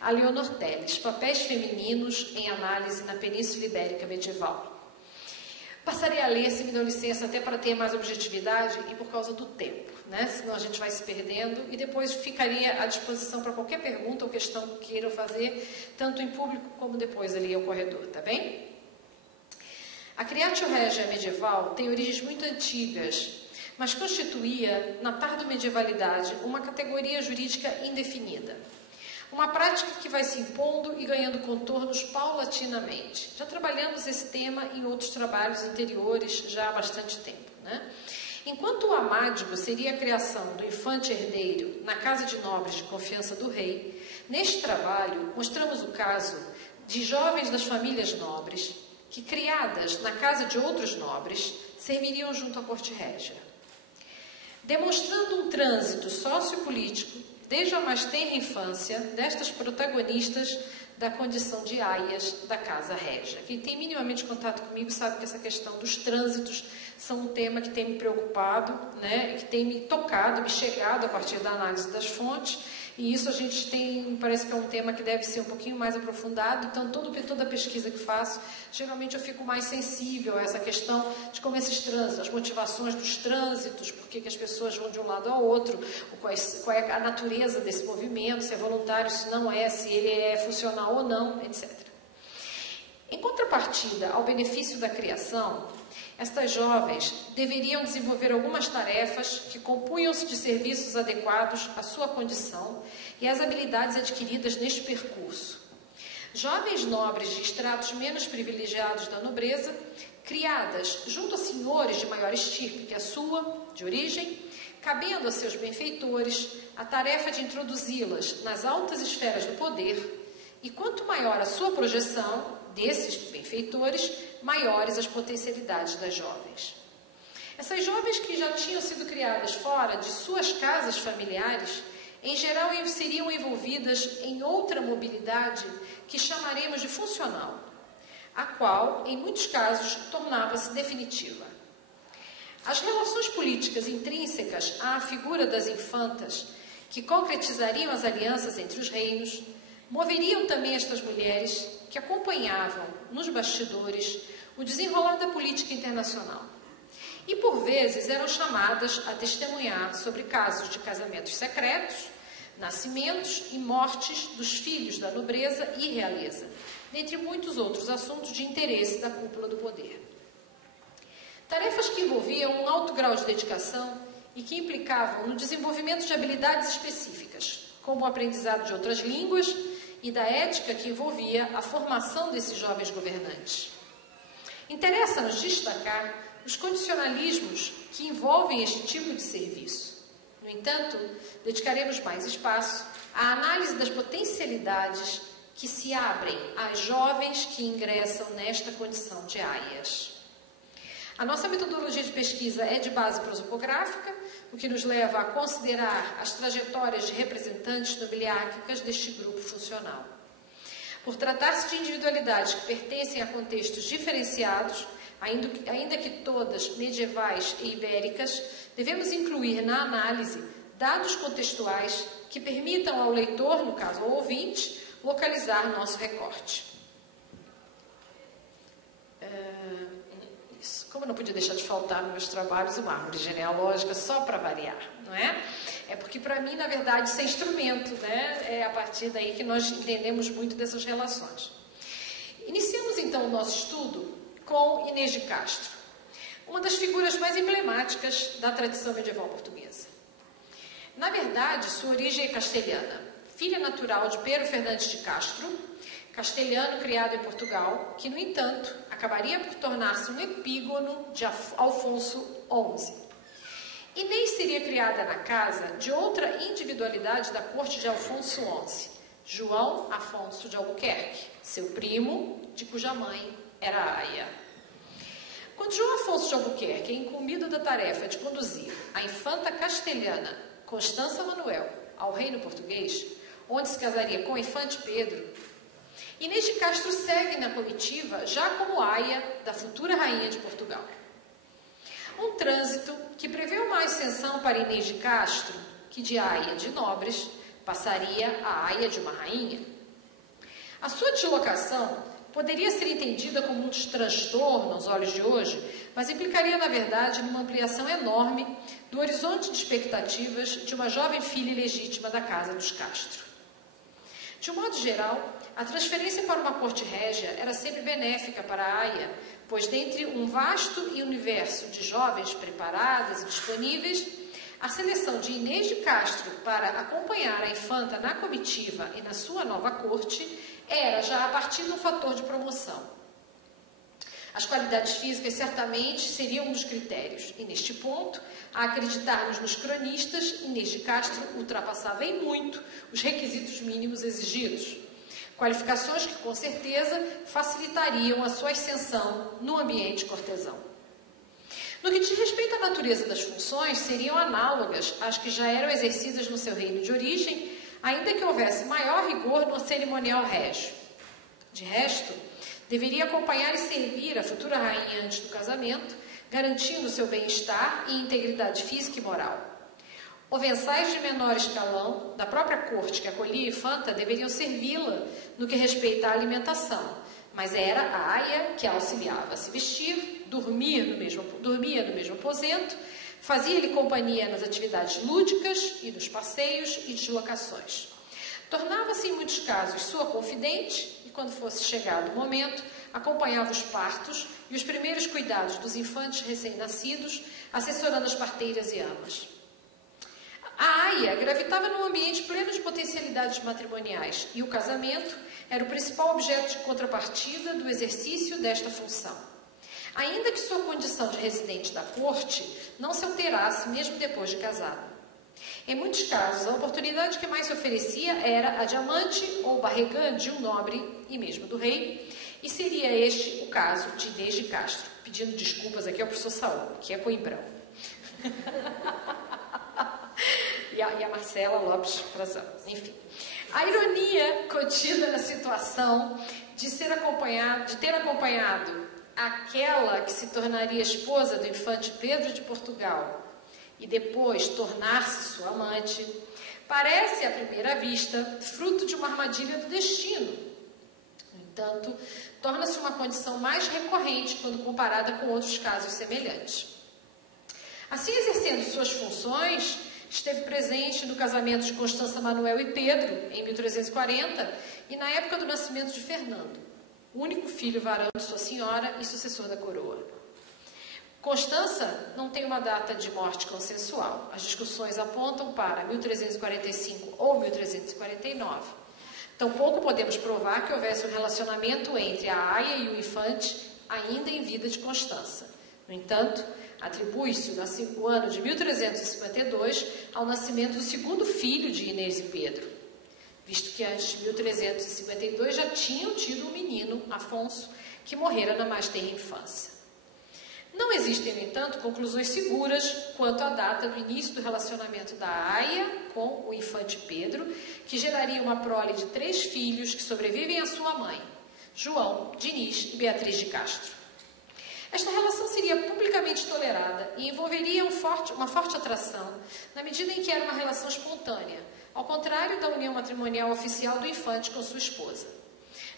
a Leonor Teles, papéis femininos em análise na Península Ibérica medieval. Passarei a ler, se me dão licença, até para ter mais objetividade e por causa do tempo, né? Senão a gente vai se perdendo e depois ficaria à disposição para qualquer pergunta ou questão que queiram fazer, tanto em público como depois ali ao corredor, tá bem? A Creatio Regia medieval tem origens muito antigas, mas constituía, na tardomedievalidade, uma categoria jurídica indefinida. Uma prática que vai se impondo e ganhando contornos paulatinamente. Já trabalhamos esse tema em outros trabalhos anteriores, já há bastante tempo, né? Enquanto o amádigo seria a criação do infante herdeiro na casa de nobres de confiança do rei, neste trabalho mostramos o caso de jovens das famílias nobres que, criadas na casa de outros nobres, serviriam junto à corte régia. Demonstrando um trânsito sociopolítico desde a mais tenra infância destas protagonistas da condição de aias da casa régia. Quem tem minimamente contato comigo sabe que essa questão dos trânsitos são um tema que tem me preocupado, né, que tem me tocado, me chegado a partir da análise das fontes, e isso a gente tem, parece que é um tema que deve ser um pouquinho mais aprofundado. Então, toda a pesquisa que faço, geralmente eu fico mais sensível a essa questão de como esses trânsitos, as motivações dos trânsitos, por que as pessoas vão de um lado ao outro, qual é a natureza desse movimento, se é voluntário, se não é, se ele é funcional ou não, etc. Em contrapartida ao benefício da criação, estas jovens deveriam desenvolver algumas tarefas que compunham-se de serviços adequados à sua condição e às habilidades adquiridas neste percurso. Jovens nobres de estratos menos privilegiados da nobreza, criadas junto a senhores de maior estirpe que a sua, de origem, cabendo a seus benfeitores a tarefa de introduzi-las nas altas esferas do poder, e quanto maior a sua projeção desses benfeitores, maiores as potencialidades das jovens. Essas jovens que já tinham sido criadas fora de suas casas familiares, em geral seriam envolvidas em outra mobilidade que chamaremos de funcional. a qual, em muitos casos, tornava-se definitiva. As relações políticas intrínsecas à figura das infantas, que concretizariam as alianças entre os reinos, moveriam também estas mulheres que acompanhavam, nos bastidores, o desenrolar da política internacional. E, por vezes, eram chamadas a testemunhar sobre casos de casamentos secretos, nascimentos e mortes dos filhos da nobreza e realeza, dentre muitos outros assuntos de interesse da cúpula do poder. Tarefas que envolviam um alto grau de dedicação e que implicavam no desenvolvimento de habilidades específicas, como o aprendizado de outras línguas e da ética que envolvia a formação desses jovens governantes. Interessa-nos destacar os condicionalismos que envolvem este tipo de serviço. No entanto, dedicaremos mais espaço à análise das potencialidades que se abrem às jovens que ingressam nesta condição de aias. A nossa metodologia de pesquisa é de base prosopográfica, o que nos leva a considerar as trajetórias de representantes nobiliárquicas deste grupo funcional. Por tratar-se de individualidades que pertencem a contextos diferenciados, ainda que todas medievais e ibéricas, devemos incluir na análise dados contextuais que permitam ao leitor, no caso ao ouvinte, localizar nosso recorte. Como não podia deixar de faltar nos meus trabalhos uma árvore genealógica, só para variar, não é? É porque, para mim, na verdade, isso é instrumento, né? É a partir daí que nós entendemos muito dessas relações. Iniciamos, então, o nosso estudo com Inês de Castro, uma das figuras mais emblemáticas da tradição medieval portuguesa. Na verdade, sua origem é castelhana, filha natural de Pedro Fernandes de Castro, castelhano criado em Portugal, que, no entanto, acabaria por tornar-se um epígono de Afonso XI. Inês seria criada na casa de outra individualidade da corte de Afonso XI, João Afonso de Albuquerque, seu primo, de cuja mãe era aia. Quando João Afonso de Albuquerque é incumbido da tarefa de conduzir a infanta castelhana Constança Manuel ao reino português, onde se casaria com o infante Pedro, Inês de Castro segue na comitiva já como aia da futura rainha de Portugal. Um trânsito que prevê uma ascensão para Inês de Castro, que de aia de nobres passaria a aia de uma rainha. A sua deslocação poderia ser entendida como um transtorno aos olhos de hoje, mas implicaria, na verdade, numa ampliação enorme do horizonte de expectativas de uma jovem filha ilegítima da casa dos Castro. De um modo geral, a transferência para uma corte régia era sempre benéfica para a aia, pois dentre um vasto universo de jovens preparadas e disponíveis, a seleção de Inês de Castro para acompanhar a infanta na comitiva e na sua nova corte era já a partir de um fator de promoção. As qualidades físicas certamente seriam um dos critérios, e neste ponto, a acreditarmos nos cronistas, Inês de Castro ultrapassava em muito os requisitos mínimos exigidos. Qualificações que, com certeza, facilitariam a sua ascensão no ambiente cortesão. No que diz respeito à natureza das funções, seriam análogas às que já eram exercidas no seu reino de origem, ainda que houvesse maior rigor no cerimonial régio. De resto, deveria acompanhar e servir a futura rainha antes do casamento, garantindo seu bem-estar e integridade física e moral. Ovensais de menor escalão, da própria corte que acolhia a infanta, deveriam servi-la no que respeita à alimentação, mas era a aia que a auxiliava a se vestir, dormia no mesmo aposento, fazia-lhe companhia nas atividades lúdicas e nos passeios e deslocações. Tornava-se, em muitos casos, sua confidente e, quando fosse chegado o momento, acompanhava os partos e os primeiros cuidados dos infantes recém-nascidos, assessorando as parteiras e amas. A aia gravitava num ambiente pleno de potencialidades matrimoniais e o casamento era o principal objeto de contrapartida do exercício desta função. Ainda que sua condição de residente da corte não se alterasse mesmo depois de casada. Em muitos casos, a oportunidade que mais se oferecia era a de amante ou barrigã de um nobre e mesmo do rei, e seria este o caso de Inês de Castro, pedindo desculpas aqui ao professor Saúl, que é coimbrão. E a Marcela Lopes Frazão, enfim. A ironia contida na situação de ter acompanhado aquela que se tornaria esposa do infante Pedro de Portugal e depois tornar-se sua amante, parece, à primeira vista, fruto de uma armadilha do destino. No entanto, torna-se uma condição mais recorrente quando comparada com outros casos semelhantes. Assim, exercendo suas funções, esteve presente no casamento de Constança Manuel e Pedro, em 1340, e na época do nascimento de Fernando, o único filho varão de sua senhora e sucessor da coroa. Constança não tem uma data de morte consensual. As discussões apontam para 1345 ou 1349. Tampouco podemos provar que houvesse um relacionamento entre a aia e o infante ainda em vida de Constança. No entanto, atribui-se o ano de 1352 ao nascimento do segundo filho de Inês e Pedro, visto que antes de 1352 já tinham tido um menino, Afonso, que morrera na mais tenra infância. Não existem, no entanto, conclusões seguras quanto à data do início do relacionamento da aia com o infante Pedro, que geraria uma prole de 3 filhos que sobrevivem à sua mãe, João, Diniz e Beatriz de Castro. Esta relação seria publicamente tolerada e envolveria uma forte atração, na medida em que era uma relação espontânea, ao contrário da união matrimonial oficial do infante com sua esposa.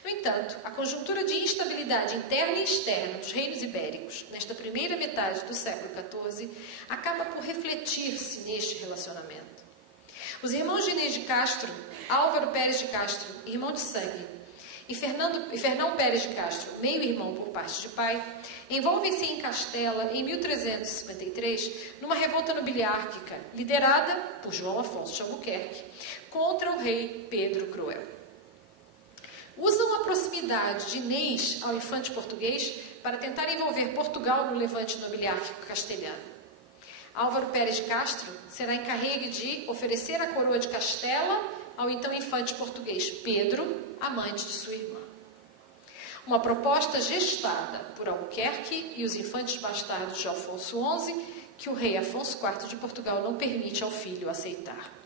No entanto, a conjuntura de instabilidade interna e externa dos reinos ibéricos, nesta primeira metade do século XIV, acaba por refletir-se neste relacionamento. Os irmãos de Inês de Castro, Álvaro Pérez de Castro, irmão de sangue, e Fernão Pérez de Castro, meio-irmão por parte de pai, envolvem-se em Castela, em 1353, numa revolta nobiliárquica, liderada por João Afonso de Albuquerque, contra o rei Pedro Cruel. Usam a proximidade de Inês ao infante português para tentar envolver Portugal no levante nobiliárquico castelhano. Álvaro Pérez de Castro será encarregue de oferecer a coroa de Castela ao então infante português Pedro, amante de sua irmã. Uma proposta gestada por Albuquerque e os infantes bastardos de Afonso XI, que o rei Afonso IV de Portugal não permite ao filho aceitar.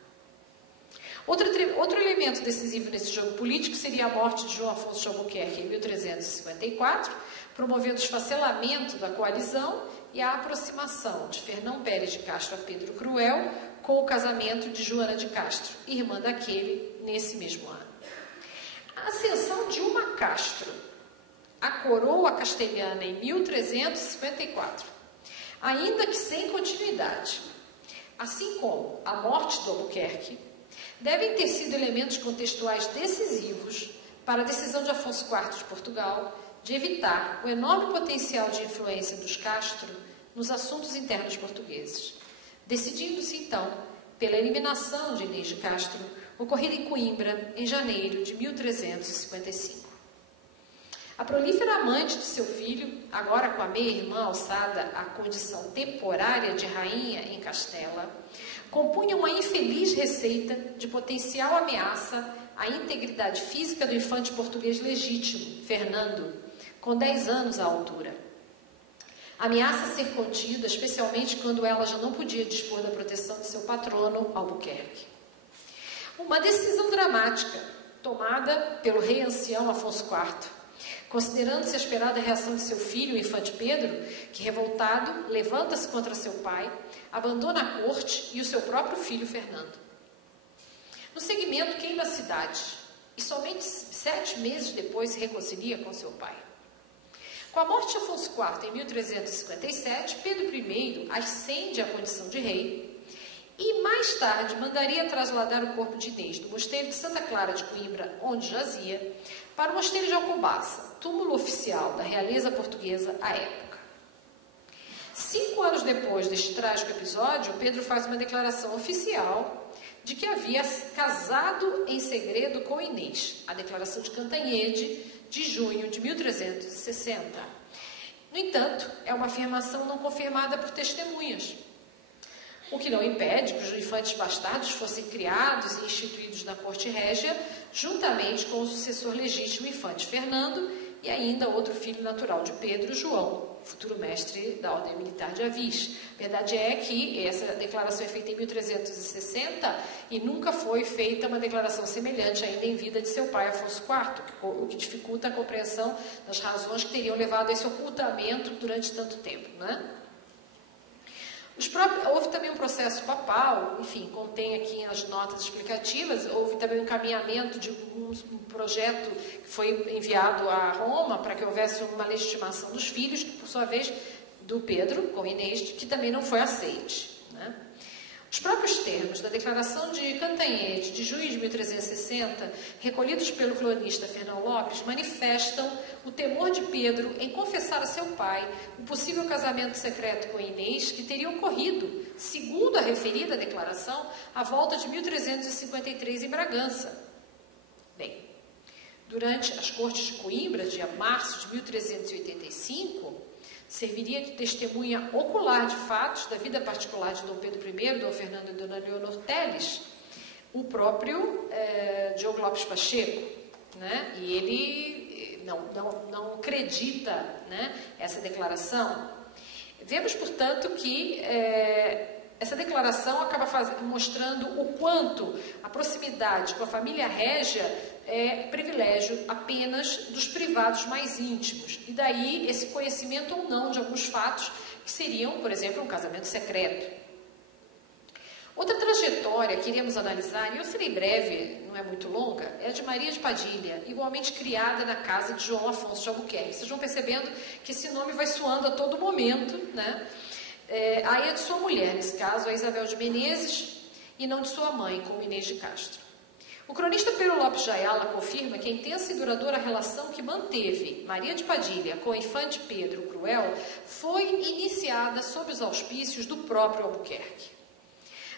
Outro elemento decisivo nesse jogo político seria a morte de João Afonso de Albuquerque em 1354, promovendo o esfacelamento da coalizão e a aproximação de Fernão Pérez de Castro a Pedro Cruel, com o casamento de Joana de Castro, irmã daquele, nesse mesmo ano. A ascensão de uma Castro à coroa castelhana em 1354, ainda que sem continuidade, assim como a morte do Albuquerque, devem ter sido elementos contextuais decisivos para a decisão de Afonso IV de Portugal de evitar o enorme potencial de influência dos Castro nos assuntos internos portugueses, decidindo-se, então, pela eliminação de Inês de Castro, ocorrida em Coimbra, em janeiro de 1355. A prolífera amante de seu filho, agora com a meia-irmã alçada à condição temporária de rainha em Castela, compunha uma infeliz receita de potencial ameaça à integridade física do infante português legítimo, Fernando, com 10 anos à altura. Ameaça a ser contida, especialmente quando ela já não podia dispor da proteção de seu patrono, Albuquerque. Uma decisão dramática, tomada pelo rei ancião Afonso IV, considerando-se a esperada reação de seu filho, o infante Pedro, que, revoltado, levanta-se contra seu pai, abandona a corte e o seu próprio filho, Fernando. No seguimento, queima a cidade e somente 7 meses depois se reconcilia com seu pai. Com a morte de Afonso IV em 1357, Pedro I ascende à condição de rei e, mais tarde, mandaria trasladar o corpo de Inês do mosteiro de Santa Clara de Coimbra, onde jazia, para o mosteiro de Alcobaça, túmulo oficial da realeza portuguesa à época. 5 anos depois deste trágico episódio, Pedro faz uma declaração oficial de que havia casado em segredo com Inês, a declaração de Cantanhede, de junho de 1360. No entanto, é uma afirmação não confirmada por testemunhas, o que não impede que os infantes bastardos fossem criados e instituídos na corte régia, juntamente com o sucessor legítimo infante Fernando, e ainda outro filho natural de Pedro, João, futuro mestre da Ordem Militar de Avis. Verdade é que essa declaração é feita em 1360 e nunca foi feita uma declaração semelhante ainda em vida de seu pai, Afonso IV, o que dificulta a compreensão das razões que teriam levado a esse ocultamento durante tanto tempo, né? Houve também um processo papal, enfim, contém aqui as notas explicativas, houve também um encaminhamento de um projeto que foi enviado a Roma para que houvesse uma legitimação dos filhos, que por sua vez do Pedro, com Inês, que também não foi aceite, né? Os próprios termos da declaração de Cantanhede, de junho de 1360, recolhidos pelo cronista Fernão Lopes, manifestam o temor de Pedro em confessar a seu pai o possível casamento secreto com Inês, que teria ocorrido, segundo a referida declaração, à volta de 1353 em Bragança. Bem, durante as Cortes de Coimbra, de março de 1385, serviria de testemunha ocular de fatos da vida particular de Dom Pedro I, Dom Fernando e Dona Leonor Teles, o próprio Diogo Lopes Pacheco, né? E ele não acredita, né, essa declaração. Vemos, portanto, que essa declaração acaba mostrando o quanto a proximidade com a família régia é privilégio apenas dos privados mais íntimos. E daí esse conhecimento ou não de alguns fatos que seriam, por exemplo, um casamento secreto. Outra trajetória que iremos analisar, e eu serei breve, não é muito longa, é a de Maria de Padilha, igualmente criada na casa de João Afonso de Albuquerque. Vocês vão percebendo que esse nome vai soando a todo momento, né? Aí é de sua mulher, nesse caso, a Isabel de Menezes, e não de sua mãe, como Inês de Castro. O cronista Pedro Lopes de Ayala confirma que a intensa e duradoura relação que manteve Maria de Padilha com o infante Pedro Cruel foi iniciada sob os auspícios do próprio Albuquerque.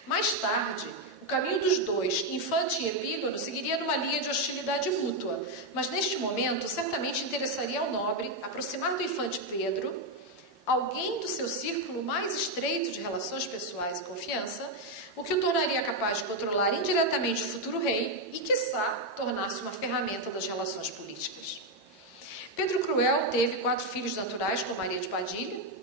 Mais tarde, o caminho dos dois, infante e epígono, seguiria numa linha de hostilidade mútua, mas neste momento certamente interessaria ao nobre aproximar do infante Pedro alguém do seu círculo mais estreito de relações pessoais e confiança, o que o tornaria capaz de controlar indiretamente o futuro rei e, quiçá, tornar-se uma ferramenta das relações políticas. Pedro Cruel teve 4 filhos naturais com Maria de Padilha,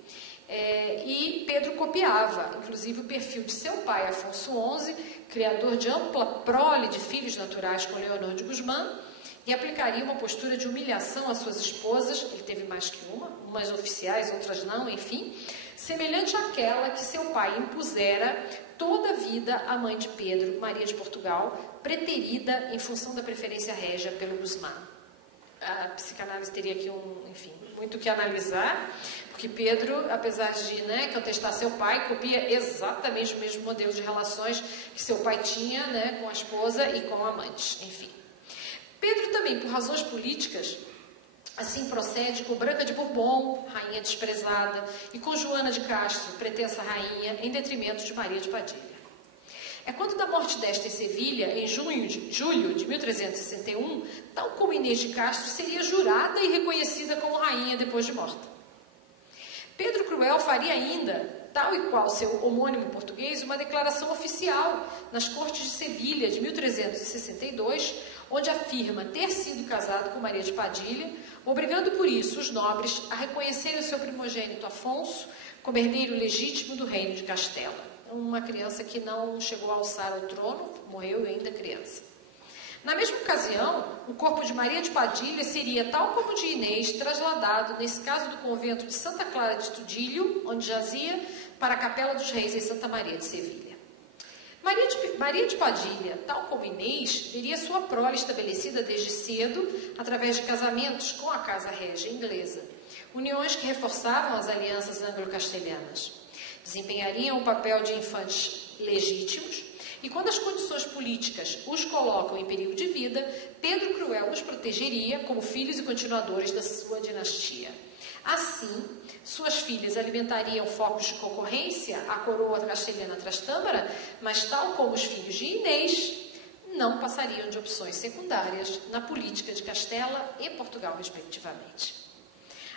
e Pedro copiava, inclusive, o perfil de seu pai, Afonso XI, criador de ampla prole de filhos naturais com Leonor de Guzmán, e aplicaria uma postura de humilhação às suas esposas, ele teve mais que umas oficiais, outras não, enfim, semelhante àquela que seu pai impusera toda a vida à mãe de Pedro, Maria de Portugal, preterida em função da preferência régia pelo Guzmán. A psicanálise teria aqui enfim, muito o que analisar, porque Pedro, apesar de, né, contestar seu pai, copia exatamente o mesmo modelo de relações que seu pai tinha, né, com a esposa e com amantes, enfim. Pedro também, por razões políticas, assim procede com Branca de Bourbon, rainha desprezada, e com Joana de Castro, pretensa rainha, em detrimento de Maria de Padilha. É quando da morte desta em Sevilha, em julho de 1361, tal como Inês de Castro seria jurada e reconhecida como rainha depois de morta. Pedro Cruel faria ainda, tal e qual seu homônimo português, uma declaração oficial nas Cortes de Sevilha de 1362, onde afirma ter sido casado com Maria de Padilha, obrigando por isso os nobres a reconhecerem o seu primogênito Afonso como herdeiro legítimo do reino de Castela. Uma criança que não chegou a alçar o trono, morreu ainda criança. Na mesma ocasião, o corpo de Maria de Padilha seria, tal como o de Inês, trasladado, nesse caso do convento de Santa Clara de Tudílio, onde jazia, para a Capela dos Reis em Santa Maria de Sevilha. Maria de Padilha, tal como Inês, teria sua prole estabelecida desde cedo, através de casamentos com a Casa Régia inglesa, uniões que reforçavam as alianças anglo-castelhanas. Desempenhariam o papel de infantes legítimos, e quando as condições políticas os colocam em perigo de vida, Pedro Cruel os protegeria como filhos e continuadores da sua dinastia. Assim, suas filhas alimentariam focos de concorrência à coroa castelhana Trastâmara, mas tal como os filhos de Inês, não passariam de opções secundárias na política de Castela e Portugal, respectivamente.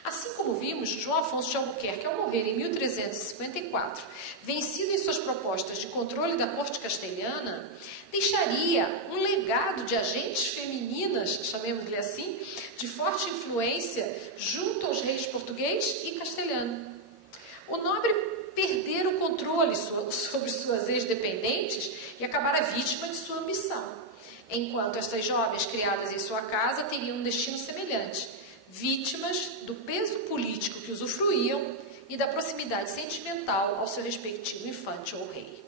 Assim como vimos, João Afonso de Albuquerque, ao morrer em 1354, vencido em suas propostas de controle da corte castelhana, deixaria um legado de agentes femininas, chamemos-lhe assim, de forte influência junto aos reis português e castelhano. O nobre perdera o controle sobre suas ex-dependentes e acabara vítima de sua ambição, enquanto estas jovens criadas em sua casa teriam um destino semelhante, vítimas do peso político que usufruíam e da proximidade sentimental ao seu respectivo infante ou rei.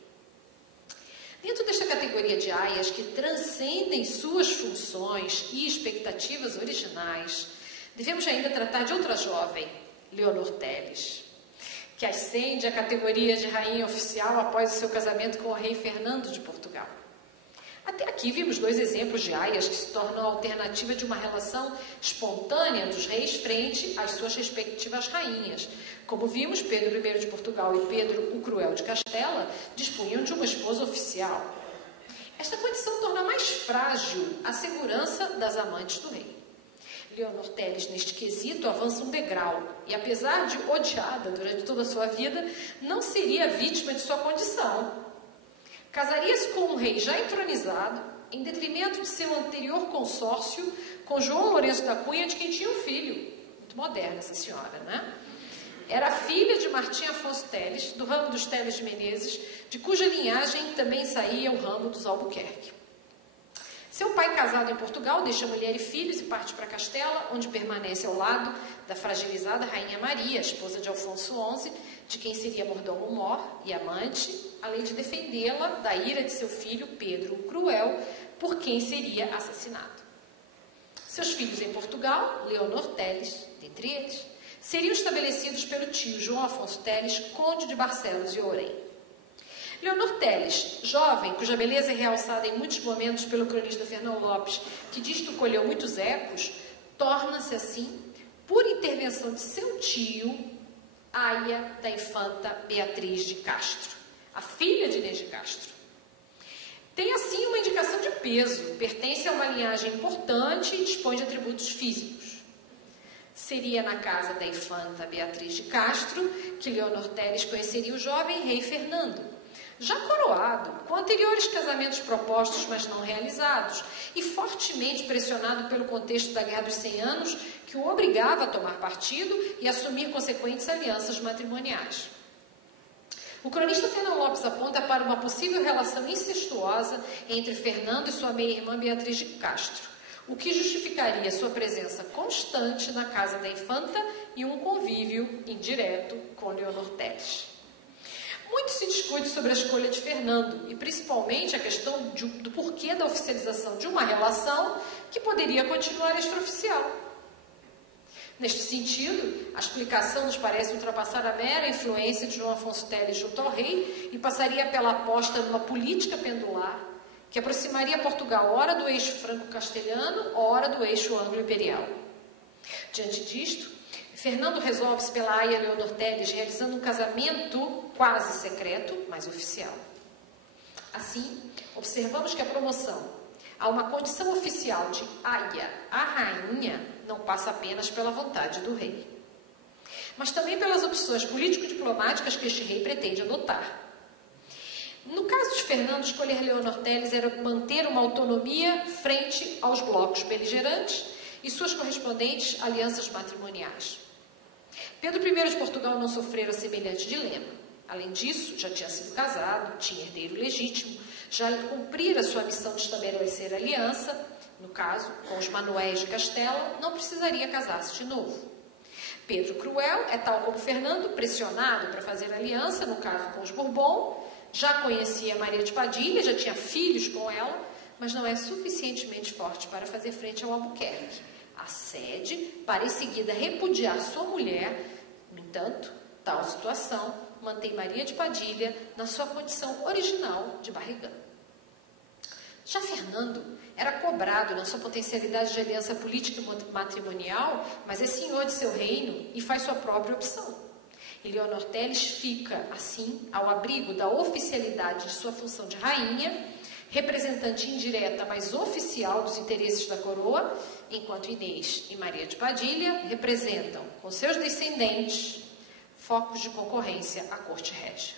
Dentro desta categoria de aias que transcendem suas funções e expectativas originais, devemos ainda tratar de outra jovem, Leonor Teles, que ascende à categoria de rainha oficial após o seu casamento com o rei Fernando de Portugal. Até aqui vimos dois exemplos de aias que se tornam a alternativa de uma relação espontânea dos reis frente às suas respectivas rainhas. Como vimos, Pedro I de Portugal e Pedro o Cruel de Castela dispunham de uma esposa oficial. Esta condição torna mais frágil a segurança das amantes do rei. Leonor Teles, neste quesito, avança um degrau e, apesar de odiada durante toda a sua vida, não seria vítima de sua condição. Casaria-se com um rei já entronizado, em detrimento de seu anterior consórcio com João Lourenço da Cunha, de quem tinha um filho. Muito moderna essa senhora, né? Era filha de Martim Afonso Teles, do ramo dos Teles de Menezes, de cuja linhagem também saía o ramo dos Albuquerque. Seu pai, casado em Portugal, deixa mulher e filhos e parte para Castela, onde permanece ao lado da fragilizada Rainha Maria, esposa de Alfonso XI, de quem seria mordomo-mor e amante, além de defendê-la da ira de seu filho Pedro o Cruel, por quem seria assassinado. Seus filhos em Portugal, Leonor Teles, dentre eles, seriam estabelecidos pelo tio João Afonso Teles, conde de Barcelos e Ourém. Leonor Teles, jovem, cuja beleza é realçada em muitos momentos pelo cronista Fernão Lopes, que disto colheu muitos ecos, torna-se assim, por intervenção de seu tio, aia da infanta Beatriz de Castro, a filha de Inês de Castro. Tem assim uma indicação de peso, pertence a uma linhagem importante e dispõe de atributos físicos. Seria na casa da infanta Beatriz de Castro que Leonor Teles conheceria o jovem rei Fernando, já coroado, com anteriores casamentos propostos, mas não realizados, e fortemente pressionado pelo contexto da Guerra dos 100 Anos, que o obrigava a tomar partido e assumir consequentes alianças matrimoniais. O cronista Fernão Lopes aponta para uma possível relação incestuosa entre Fernando e sua meia-irmã Beatriz de Castro, o que justificaria sua presença constante na casa da infanta e um convívio indireto com Leonor Teles. Muito se discute sobre a escolha de Fernando e principalmente a questão do porquê da oficialização de uma relação que poderia continuar extraoficial. Neste sentido, a explicação nos parece ultrapassar a mera influência de João Afonso Teles junto ao rei e passaria pela aposta numa política pendular que aproximaria Portugal ora do eixo franco-castelhano, ora do eixo anglo-imperial. Diante disto, Fernando resolve-se pela aia Leonor Teles, realizando um casamento quase secreto, mas oficial. Assim, observamos que a promoção a uma condição oficial de aia à rainha não passa apenas pela vontade do rei, mas também pelas opções político-diplomáticas que este rei pretende adotar. No caso de Fernando, escolher Leonor Teles era manter uma autonomia frente aos blocos beligerantes e suas correspondentes alianças matrimoniais. Pedro I de Portugal não sofrera semelhante dilema. Além disso, já tinha sido casado, tinha herdeiro legítimo, já cumprira sua missão de estabelecer aliança, no caso, com os Manuéis de Castela, não precisaria casar-se de novo. Pedro Cruel é, tal como Fernando, pressionado para fazer aliança, no caso com os Bourbon, já conhecia Maria de Padilha, já tinha filhos com ela, mas não é suficientemente forte para fazer frente ao Albuquerque. Acede para em seguida repudiar sua mulher. No entanto, tal situação mantém Maria de Padilha na sua condição original de barrigã. Já Fernando era cobrado na sua potencialidade de aliança política e matrimonial, mas é senhor de seu reino e faz sua própria opção. E Leonor Teles fica, assim, ao abrigo da oficialidade de sua função de rainha, representante indireta, mas oficial dos interesses da coroa, enquanto Inês e Maria de Padilha representam, com seus descendentes, focos de concorrência à corte régia.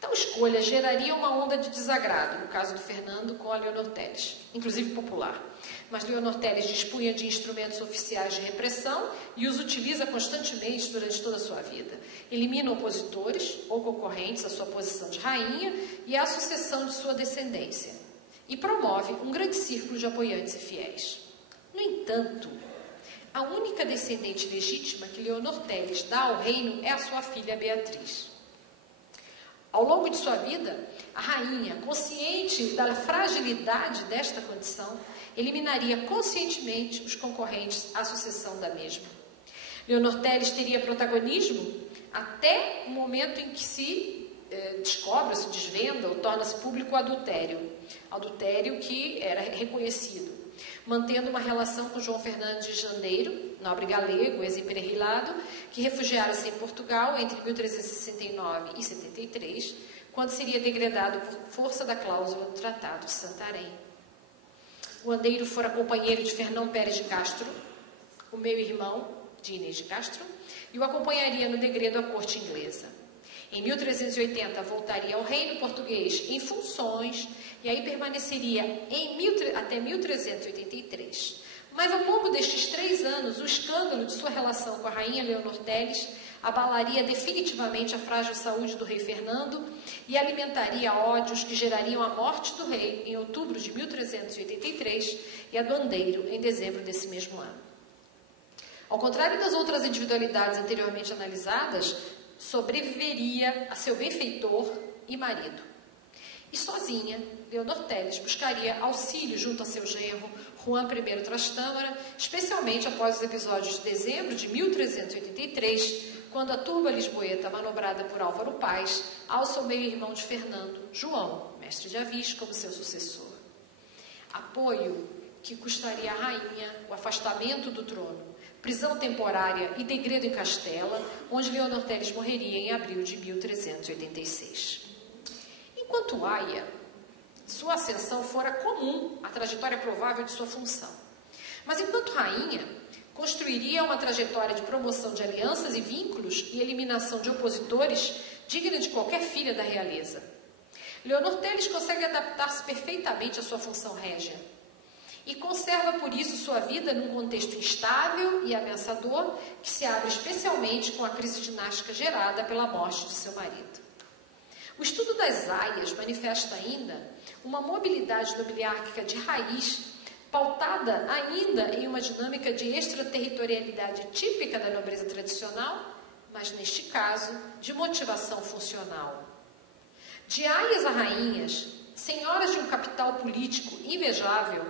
Tal escolha geraria uma onda de desagrado, no caso do Fernando com a Leonor Teles, inclusive popular. Mas Leonor Teles dispunha de instrumentos oficiais de repressão e os utiliza constantemente durante toda a sua vida. Elimina opositores ou concorrentes à sua posição de rainha e à sucessão de sua descendência. E promove um grande círculo de apoiantes e fiéis. No entanto, a única descendente legítima que Leonor Teles dá ao reino é a sua filha Beatriz. Ao longo de sua vida, a rainha, consciente da fragilidade desta condição, eliminaria conscientemente os concorrentes à sucessão da mesma. Leonor Teles teria protagonismo até o momento em que se descobre, se desvenda ou torna-se público o adultério que era reconhecido, mantendo uma relação com João Fernandes de Jandeiro, nobre galego, ex-imperilado, que refugiara-se em Portugal entre 1369 e 73, quando seria degradado por força da cláusula do Tratado de Santarém. O andeiro fora companheiro de Fernão Pérez de Castro, o meio-irmão de Inês de Castro, e o acompanharia no degredo à corte inglesa. Em 1380, voltaria ao reino português em funções e aí permaneceria até 1383. Mas ao longo destes 3 anos, o escândalo de sua relação com a rainha Leonor Teles abalaria definitivamente a frágil saúde do rei Fernando e alimentaria ódios que gerariam a morte do rei em outubro de 1383 e a do andeiro em dezembro desse mesmo ano. Ao contrário das outras individualidades anteriormente analisadas, sobreviveria a seu benfeitor e marido. E sozinha, Leonor Teles buscaria auxílio junto a seu genro, Juan I Trastâmara, especialmente após os episódios de dezembro de 1383, quando a turba lisboeta, manobrada por Álvaro Paz, alça o meio-irmão de Fernando, João, mestre de Avis, como seu sucessor. Apoio que custaria à rainha o afastamento do trono, prisão temporária e degredo em Castela, onde Leonor Teles morreria em abril de 1386. Enquanto aia, sua ascensão fora comum à trajetória provável de sua função. Mas enquanto rainha, construiria uma trajetória de promoção de alianças e vínculos e eliminação de opositores digna de qualquer filha da realeza. Leonor Teles consegue adaptar-se perfeitamente à sua função régia e conserva por isso sua vida num contexto instável e ameaçador que se abre especialmente com a crise dinástica gerada pela morte de seu marido. O estudo das aias manifesta ainda uma mobilidade nobiliárquica de raiz, pautada ainda em uma dinâmica de extraterritorialidade típica da nobreza tradicional, mas neste caso de motivação funcional. De aias a rainhas, senhoras de um capital político invejável,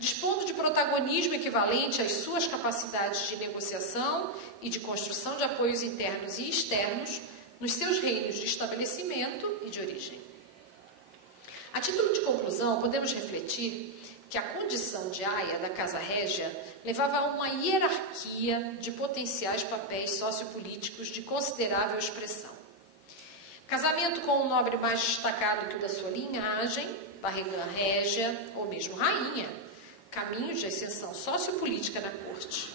dispondo de protagonismo equivalente às suas capacidades de negociação e de construção de apoios internos e externos nos seus reinos de estabelecimento e de origem. A título de conclusão, podemos refletir que a condição de aia da Casa Régia levava a uma hierarquia de potenciais papéis sociopolíticos de considerável expressão. Casamento com um nobre mais destacado que o da sua linhagem, barrigã régia ou mesmo rainha, caminho de ascensão sociopolítica na corte.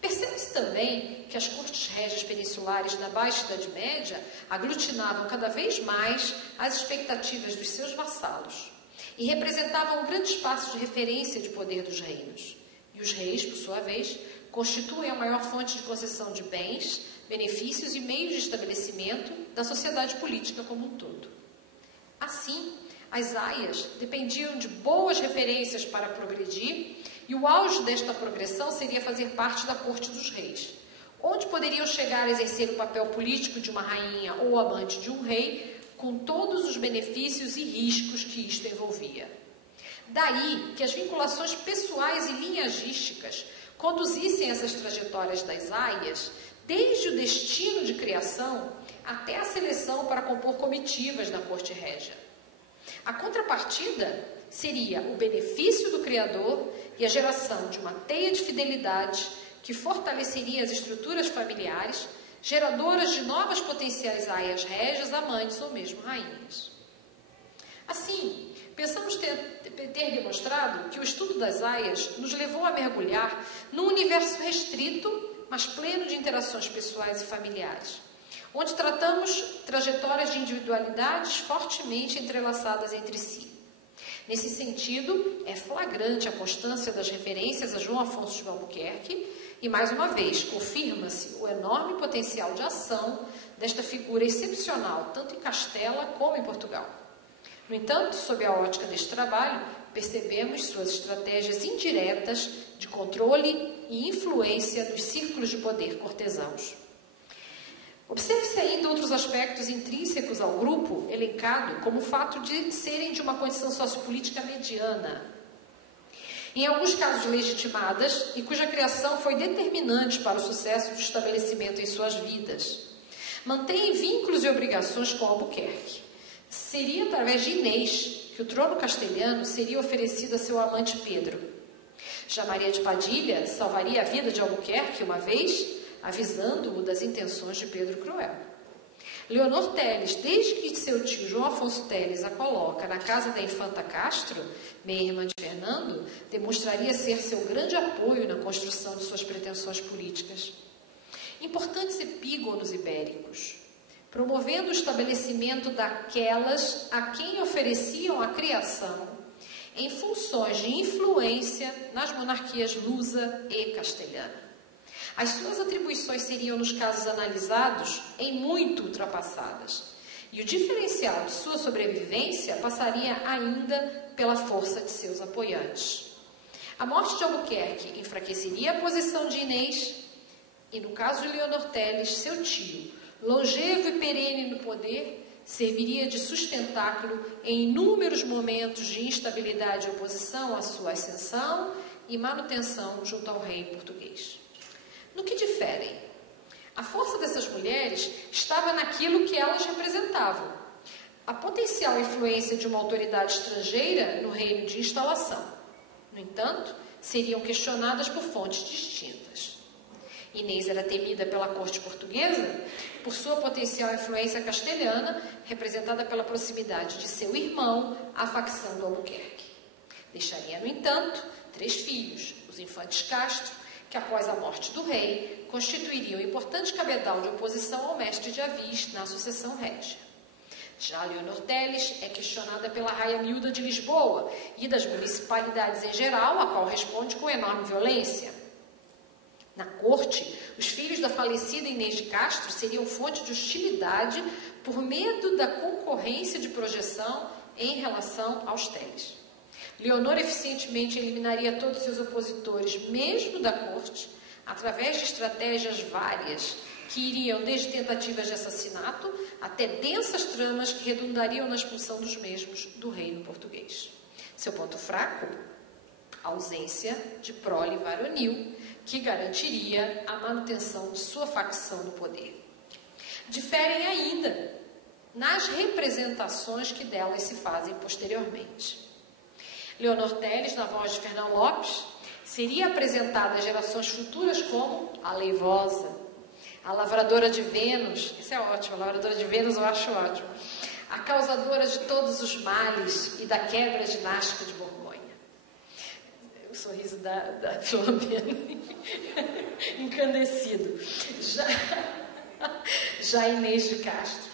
Percebe-se também que as cortes régias peninsulares da Baixa Idade Média aglutinavam cada vez mais as expectativas dos seus vassalos e representavam um grande espaço de referência de poder dos reinos. E os reis, por sua vez, constituem a maior fonte de concessão de bens, benefícios e meios de estabelecimento da sociedade política como um todo. Assim, as aias dependiam de boas referências para progredir, e o auge desta progressão seria fazer parte da corte dos reis, onde poderiam chegar a exercer o papel político de uma rainha ou amante de um rei, com todos os benefícios e riscos que isto envolvia. Daí que as vinculações pessoais e linhagísticas conduzissem essas trajetórias das aias, desde o destino de criação até a seleção para compor comitivas na corte régia. A contrapartida seria o benefício do Criador e a geração de uma teia de fidelidade que fortaleceria as estruturas familiares, geradoras de novas potenciais aias régias, amantes ou mesmo rainhas. Assim, ter demonstrado que o estudo das aias nos levou a mergulhar num universo restrito, mas pleno de interações pessoais e familiares, onde tratamos trajetórias de individualidades fortemente entrelaçadas entre si. Nesse sentido, é flagrante a constância das referências a João Afonso de Albuquerque e, mais uma vez, confirma-se o enorme potencial de ação desta figura excepcional, tanto em Castela como em Portugal. No entanto, sob a ótica deste trabalho, percebemos suas estratégias indiretas de controle e influência nos círculos de poder cortesãos. Observe-se ainda outros aspectos intrínsecos ao grupo, elencado como o fato de serem de uma condição sociopolítica mediana, em alguns casos legitimadas, e cuja criação foi determinante para o sucesso do estabelecimento em suas vidas. Mantêm vínculos e obrigações com Albuquerque. Seria através de Inês que o trono castelhano seria oferecido a seu amante Pedro. Já Maria de Padilha salvaria a vida de Albuquerque uma vez, avisando-o das intenções de Pedro Cruel. Leonor Teles, desde que seu tio João Afonso Teles a coloca na casa da infanta Castro, meia-irmã de Fernando, demonstraria ser seu grande apoio na construção de suas pretensões políticas. Importantes epígonos ibéricos, promovendo o estabelecimento daquelas a quem ofereciam a criação em funções de influência nas monarquias lusa e castelhana. As suas atribuições seriam, nos casos analisados, em muito ultrapassadas, e o diferencial de sua sobrevivência passaria ainda pela força de seus apoiantes. A morte de Albuquerque enfraqueceria a posição de Inês, e no caso de Leonor Teles, seu tio, longevo e perene no poder, serviria de sustentáculo em inúmeros momentos de instabilidade e oposição à sua ascensão e manutenção junto ao rei português. No que diferem? A força dessas mulheres estava naquilo que elas representavam, a potencial influência de uma autoridade estrangeira no reino de instalação. No entanto, seriam questionadas por fontes distintas. Inês era temida pela corte portuguesa por sua potencial influência castelhana, representada pela proximidade de seu irmão à facção do Albuquerque. Deixaria, no entanto, 3 filhos, os infantes Castro, que após a morte do rei, constituiriam importante cabedal de oposição ao mestre de Avis na sucessão régia. Já Leonor Teles é questionada pela raia miúda de Lisboa e das municipalidades em geral, a qual responde com enorme violência. Na corte, os filhos da falecida Inês de Castro seriam fonte de hostilidade por medo da concorrência de projeção em relação aos Teles. Leonor eficientemente eliminaria todos seus opositores, mesmo da corte, através de estratégias várias, que iriam desde tentativas de assassinato até densas tramas que redundariam na expulsão dos mesmos do reino português. Seu ponto fraco? A ausência de prole varonil, que garantiria a manutenção de sua facção no poder. Diferem ainda nas representações que delas se fazem posteriormente. Leonor Teles, na voz de Fernão Lopes, seria apresentada às gerações futuras como a Leivosa, a Lavradora de Vênus, isso é ótimo, a Lavradora de Vênus eu acho ótimo, a causadora de todos os males e da quebra dinástica de Borgonha. O sorriso da Filomena, encandecido. Já Inês de Castro,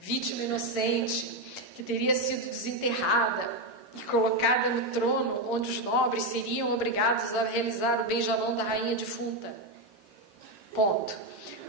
vítima inocente, que teria sido desenterrada e colocada no trono, onde os nobres seriam obrigados a realizar o beijamão da rainha defunta. Ponto.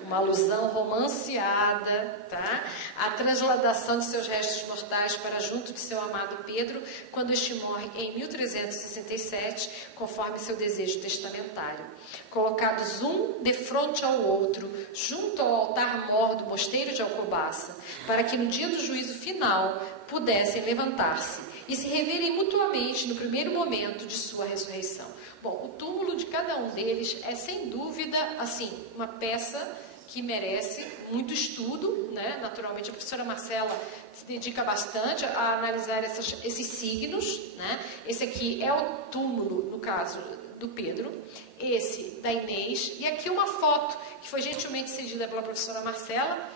Uma alusão romanceada, tá? A transladação de seus restos mortais para junto de seu amado Pedro, quando este morre em 1367, conforme seu desejo testamentário. Colocados um de frente ao outro, junto ao altar-mor do mosteiro de Alcobaça, para que no dia do juízo final pudessem levantar-se e se reverem mutuamente no primeiro momento de sua ressurreição. Bom, o túmulo de cada um deles é, sem dúvida, assim, uma peça que merece muito estudo, né? Naturalmente, a professora Marcela se dedica bastante a analisar esses signos, né? Esse aqui é o túmulo, no caso do Pedro, esse da Inês, e aqui uma foto que foi gentilmente cedida pela professora Marcela,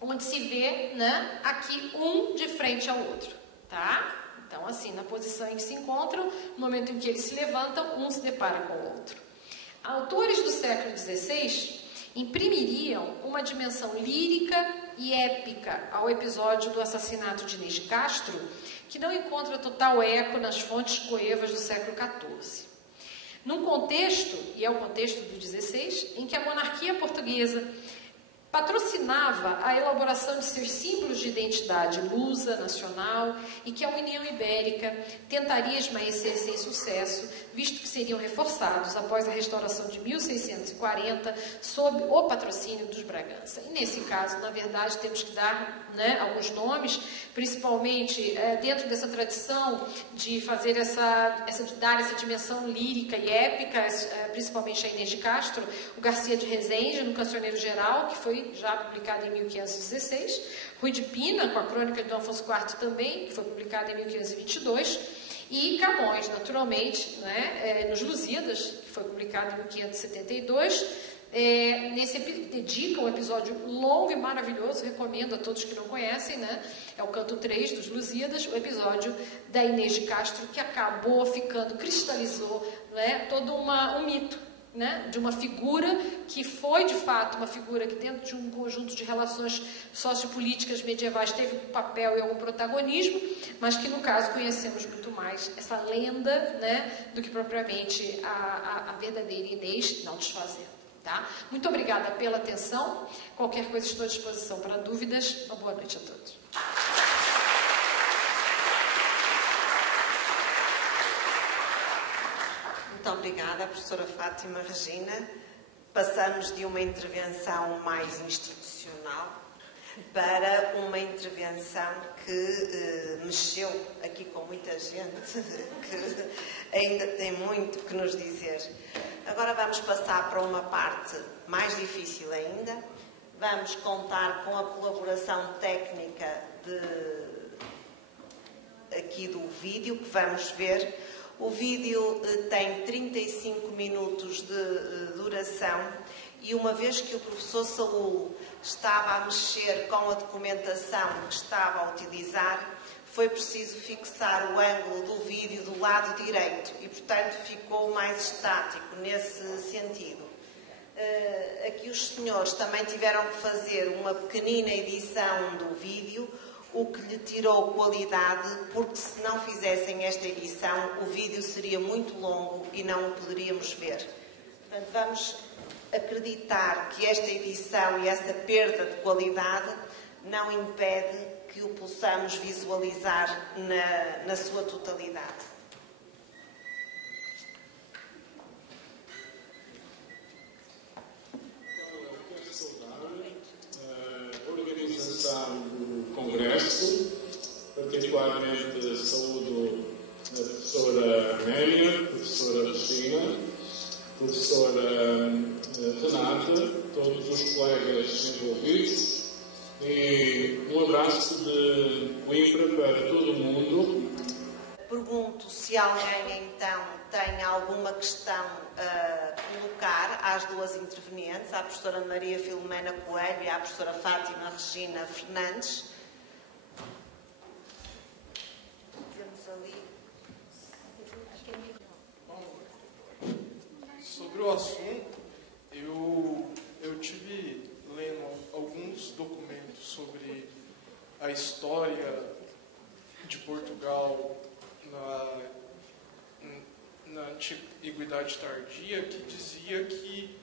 onde se vê, né, aqui um de frente ao outro, tá? Então, assim, na posição em que se encontram, no momento em que eles se levantam, um se depara com o outro. Autores do século XVI imprimiriam uma dimensão lírica e épica ao episódio do assassinato de Inês de Castro, que não encontra total eco nas fontes coevas do século XIV. Num contexto, e é o contexto do XVI, em que a monarquia portuguesa patrocinava a elaboração de seus símbolos de identidade lusa, nacional, e que a União Ibérica tentaria esmaecer sem sucesso, visto que seriam reforçados após a restauração de 1640 sob o patrocínio dos Bragança. E nesse caso, na verdade, temos que dar, né, alguns nomes, principalmente dentro dessa tradição de fazer de dar essa dimensão lírica e épica, principalmente a Inês de Castro, o Garcia de Rezende, no Cancioneiro Geral, que foi já publicado em 1516, Rui de Pina, com a Crônica de Dom Afonso IV também, que foi publicada em 1522, e Camões, naturalmente, né, nos Lusíadas, que foi publicado em 1572, dedica um episódio longo e maravilhoso, recomendo a todos que não conhecem, né, é o canto 3 dos Lusíadas, o episódio da Inês de Castro, que acabou ficando, cristalizou, né, todo um mito, né, de uma figura que foi, de fato, uma figura que dentro de um conjunto de relações sociopolíticas medievais teve um papel e algum protagonismo, mas que, no caso, conhecemos muito mais essa lenda, né, do que propriamente a verdadeira Inês, não desfazendo. Tá? Muito obrigada pela atenção. Qualquer coisa estou à disposição para dúvidas. Uma boa noite a todos. Muito obrigada, professora Fátima Regina. Passamos de uma intervenção mais institucional para uma intervenção que mexeu aqui com muita gente, que ainda tem muito que nos dizer. Agora vamos passar para uma parte mais difícil ainda. Vamos contar com a colaboração técnica aqui do vídeo que vamos ver. O vídeo tem 35 minutos de duração e uma vez que o professor Saúl estava a mexer com a documentação que estava a utilizar, foi preciso fixar o ângulo do vídeo do lado direito e, portanto, ficou mais estático nesse sentido. Aqui os senhores também tiveram que fazer uma pequenina edição do vídeo, o que lhe tirou qualidade, porque se não fizessem esta edição, o vídeo seria muito longo e não o poderíamos ver. Portanto, vamos acreditar que esta edição e essa perda de qualidade não impede que o possamos visualizar na sua totalidade. Organização do Congresso, particularmente saúdo a professora Amélia, a professora Regina, a professora Renata, todos os colegas envolvidos e um abraço de Coimbra para todo o mundo. Pergunto se alguém, então, tem alguma questão a colocar às duas intervenientes, à professora Maria Filomena Coelho e à professora Fátima Regina Fernandes. Temos ali. Sobre o assunto, eu tive lendo alguns documentos sobre a história de Portugal na Antiguidade Tardia, que dizia que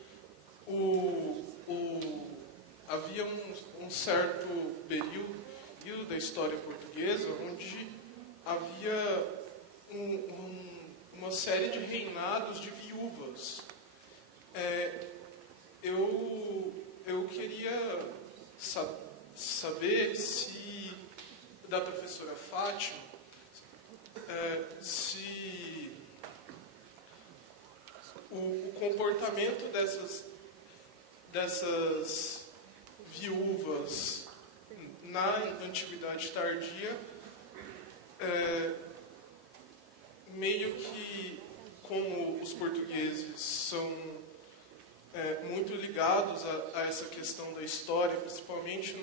havia um certo período da história portuguesa onde havia uma série de reinados de viúvas. Eu queria saber se, da professora Fátima, se o comportamento dessas viúvas na Antiguidade Tardia meio que, como os portugueses são muito ligados a essa questão da história, principalmente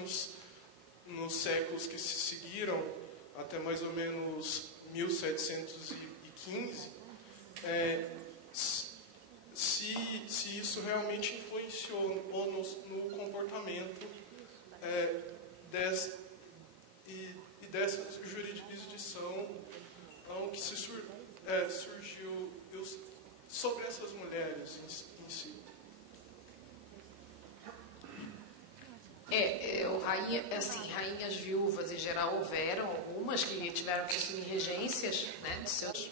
nos séculos que se seguiram até mais ou menos 1715, se isso realmente influenciou no comportamento dessa jurisdição que surgiu sobre essas mulheres em si. Rainhas viúvas em geral houveram algumas que tiveram que assumir regências, né, de seus,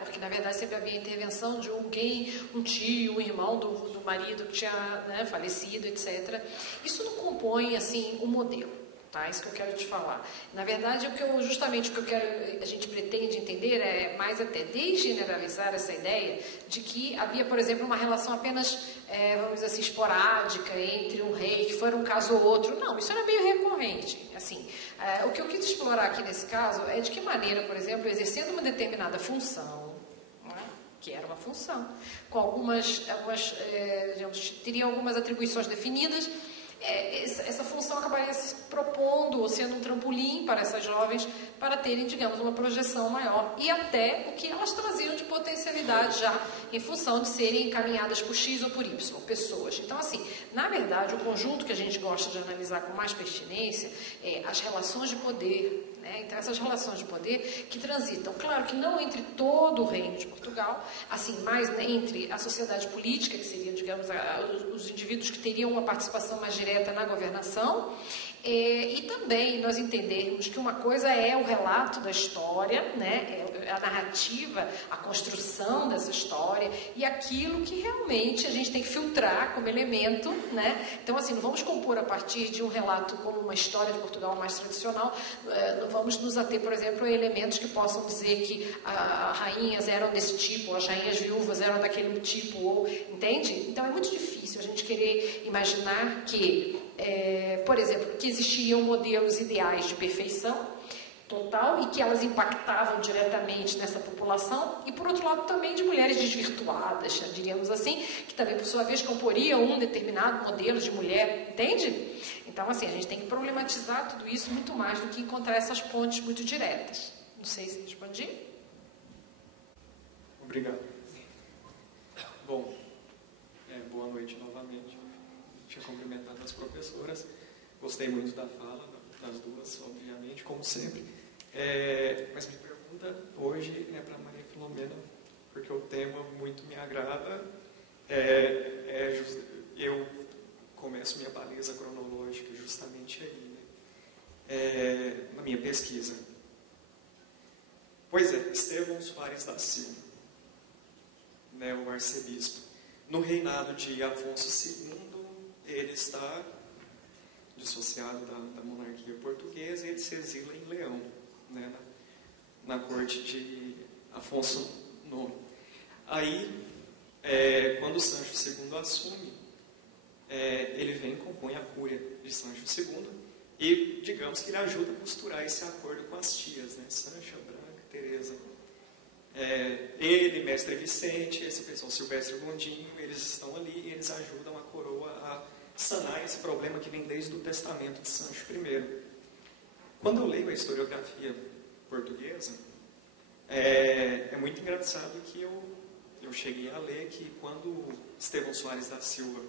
porque na verdade sempre havia intervenção de alguém, um tio, um irmão do marido que tinha, né, falecido, etc. Isso não compõe assim um modelo. Tá? Isso que eu quero te falar. Na verdade, a gente pretende entender é mais até desgeneralizar essa ideia de que havia, por exemplo, uma relação apenas, vamos dizer assim, esporádica entre um rei, que foi um caso ou outro. Não, isso era meio recorrente. Assim, o que eu quis explorar aqui nesse caso é de que maneira, por exemplo, exercendo uma determinada função, que era uma função, com teria algumas atribuições definidas, essa função acabaria se propondo ou sendo um trampolim para essas jovens para terem, digamos, uma projeção maior e até o que elas traziam de potencialidade já em função de serem encaminhadas por X ou por Y pessoas. Então, assim, na verdade, o conjunto que a gente gosta de analisar com mais pertinência é as relações de poder, né? Então, essas relações de poder que transitam, claro que não entre todo o reino de Portugal, assim, mas entre a sociedade política, que seria, digamos, os indivíduos que teriam uma participação mais direta na governação, e também nós entendermos que uma coisa é o relato da história, né, a narrativa, a construção dessa história, e aquilo que realmente a gente tem que filtrar como elemento, né? Então, assim, não vamos compor a partir de um relato como uma história de Portugal mais tradicional, não vamos nos ater, por exemplo, a elementos que possam dizer que as rainhas eram desse tipo, ou as rainhas viúvas eram daquele tipo, ou, entende? Então, é muito difícil a gente querer imaginar que por exemplo, que existiriam modelos ideais de perfeição total e que elas impactavam diretamente nessa população e, por outro lado, também de mulheres desvirtuadas, diríamos assim, que também, por sua vez, comporiam um determinado modelo de mulher, entende? Então, assim, a gente tem que problematizar tudo isso muito mais do que encontrar essas pontes muito diretas. Não sei se respondi. Obrigado. Bom, boa noite novamente. Tinha cumprimentado as professoras, gostei muito da fala das duas, obviamente, como sempre. Mas minha pergunta hoje é para a Maria Filomena, porque o tema muito me agrada. Eu começo minha baliza cronológica justamente aí, né? Na minha pesquisa. Pois é, Estevão Soares da Silva, né, o arcebispo. No reinado de Afonso II, ele está dissociado da monarquia portuguesa e ele se exila em Leão, né, na corte de Afonso IX. Aí, quando Sancho II assume, ele vem e compõe a cúria de Sancho II e, digamos que ele ajuda a costurar esse acordo com as tias, né, Sancha, Branca, Teresa. Ele, Mestre Vicente, esse pessoal, Silvestre Gondinho, eles estão ali e eles ajudam a coroa a sanar esse problema que vem desde o testamento de Sancho I. Quando eu leio a historiografia portuguesa, é muito engraçado que eu cheguei a ler que quando Estevão Soares da Silva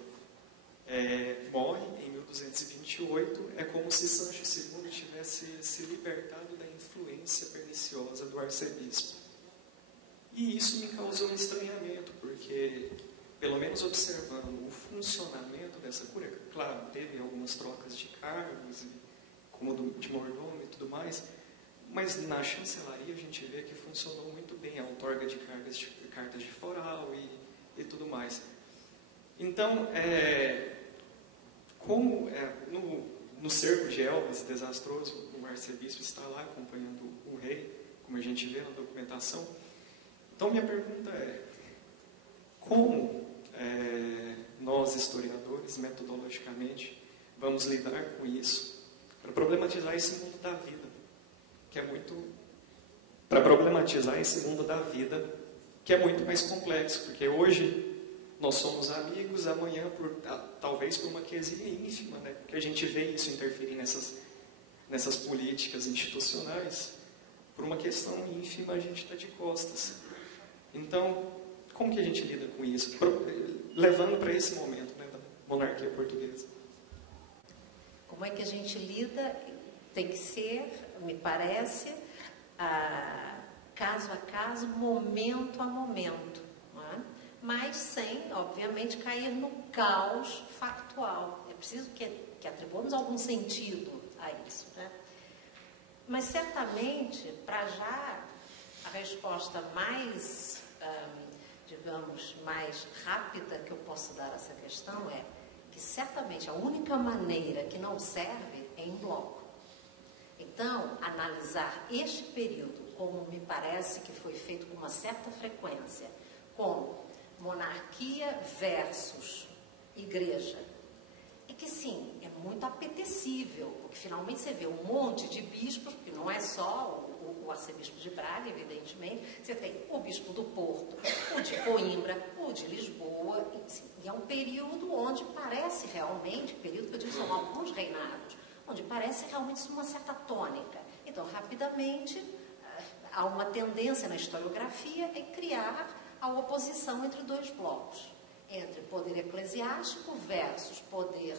morre em 1228, é como se Sancho II tivesse se libertado da influência perniciosa do arcebispo. E isso me causou um estranhamento, porque, pelo menos observando o funcionamento dessa cúria, claro, teve algumas trocas de cargos, como de mordomo e tudo mais, mas na chancelaria a gente vê que funcionou muito bem a outorga de cartas de foral e tudo mais. Então, como no cerco de Elvas, desastroso, o arcebispo está lá acompanhando o rei, como a gente vê na documentação. Então, minha pergunta é, como nós, historiadores, metodologicamente, vamos lidar com isso para problematizar esse mundo da vida, que é muito... Para problematizar esse mundo da vida, que é muito mais complexo, porque hoje nós somos amigos, amanhã, talvez por uma quesinha ínfima, né? Porque a gente vê isso interferir nessas políticas institucionais. Por uma questão ínfima, a gente está de costas. Então, como que a gente lida com isso? Levando para esse momento, né, da monarquia portuguesa. Como é que a gente lida? Tem que ser, me parece, caso a caso, momento a momento. Não é? Mas sem, obviamente, cair no caos factual. É preciso que atribuamos algum sentido a isso. Né? Mas, certamente, para já, a resposta mais, digamos, mais rápida que eu posso dar a essa questão é que, certamente, a única maneira que não serve é em bloco. Então, analisar este período, como me parece que foi feito com uma certa frequência, como monarquia versus igreja, é que, sim, é muito apetecível, porque finalmente você vê um monte de bispos, porque não é só o arcebispo de Braga, evidentemente, você tem o bispo do Porto, o de Coimbra, o de Lisboa, e é um período onde parece realmente, período que eu digo são alguns reinados, onde parece realmente uma certa tônica. Então, rapidamente, há uma tendência na historiografia em criar a oposição entre dois blocos, entre poder eclesiástico versus poder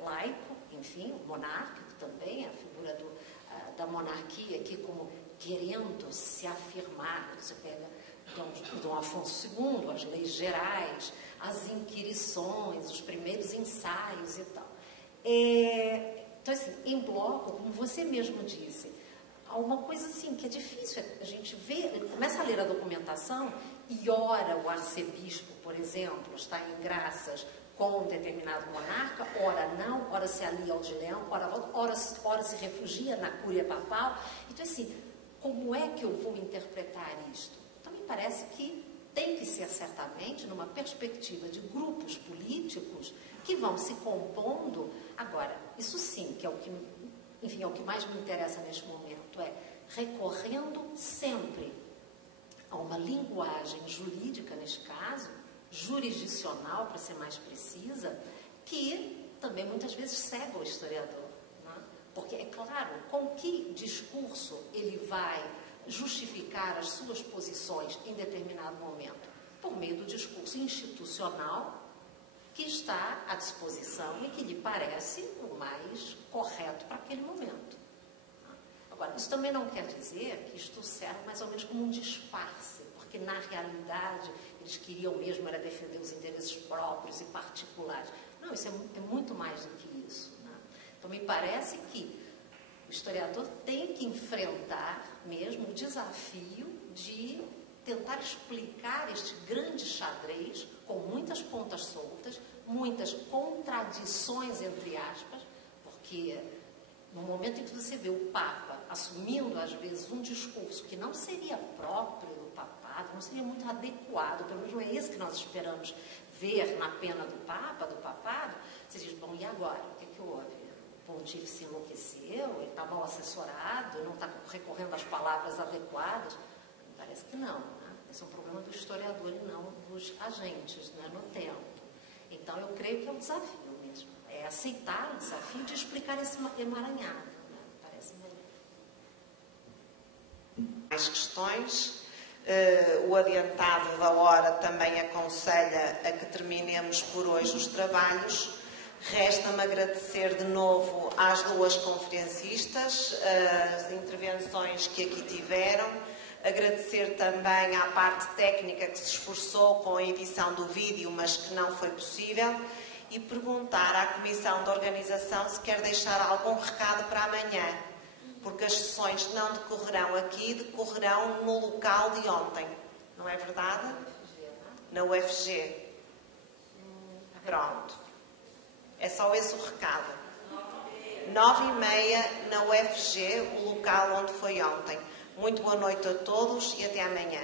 laico, enfim, monárquico também, a figura da monarquia aqui como querendo se afirmar. Você pega Dom Afonso II, as leis gerais, as inquirições, os primeiros ensaios e tal. Então, assim, em bloco, como você mesmo disse, há uma coisa assim que é difícil a gente ver, começa a ler a documentação e ora o arcebispo, por exemplo, está em graças com um determinado monarca, ora não, ora se alia ao de Leão, ora se refugia na cúria papal. Então, assim, como é que eu vou interpretar isto? Então, me parece que tem que ser, certamente, numa perspectiva de grupos políticos que vão se compondo. Agora, isso sim, que é o que, enfim, é o que mais me interessa neste momento, é recorrendo sempre a uma linguagem jurídica, neste caso, jurisdicional, para ser mais precisa, que também muitas vezes cega o historiador. Não é? Porque, é claro, com que discurso ele vai justificar as suas posições em determinado momento? Por meio do discurso institucional que está à disposição e que lhe parece o mais correto para aquele momento. Agora, isso também não quer dizer que isto serve mais ou menos como um disfarce, porque na realidade eles queriam mesmo era defender os interesses próprios e particulares. Não, isso é muito mais do que isso. Né? Então, me parece que o historiador tem que enfrentar mesmo o desafio de tentar explicar este grande xadrez com muitas pontas soltas, muitas contradições, entre aspas, porque no momento em que você vê o Papa assumindo, às vezes, um discurso que não seria próprio do papado, não seria muito adequado, pelo menos não é esse que nós esperamos ver na pena do Papa, do papado, você diz, bom, e agora? O que houve? O pontífice enlouqueceu, ele está mal assessorado, não está recorrendo às palavras adequadas? Parece que não, né? Esse é um problema do historiador e não dos agentes, né, no tempo. Então, eu creio que é um desafio mesmo. É aceitar o desafio de explicar esse emaranhado. Né? Parece melhor. Mais questões. O adiantado da hora também aconselha a que terminemos por hoje os trabalhos. Resta-me agradecer de novo às duas conferencistas as intervenções que aqui tiveram. Agradecer também à parte técnica que se esforçou com a edição do vídeo, mas que não foi possível. E perguntar à Comissão de Organização se quer deixar algum recado para amanhã, porque as sessões não decorrerão aqui, decorrerão no local de ontem. Não é verdade? Na UFG. Pronto. É só esse o recado. 9h30 na UFG, o local onde foi ontem. Muito boa noite a todos e até amanhã.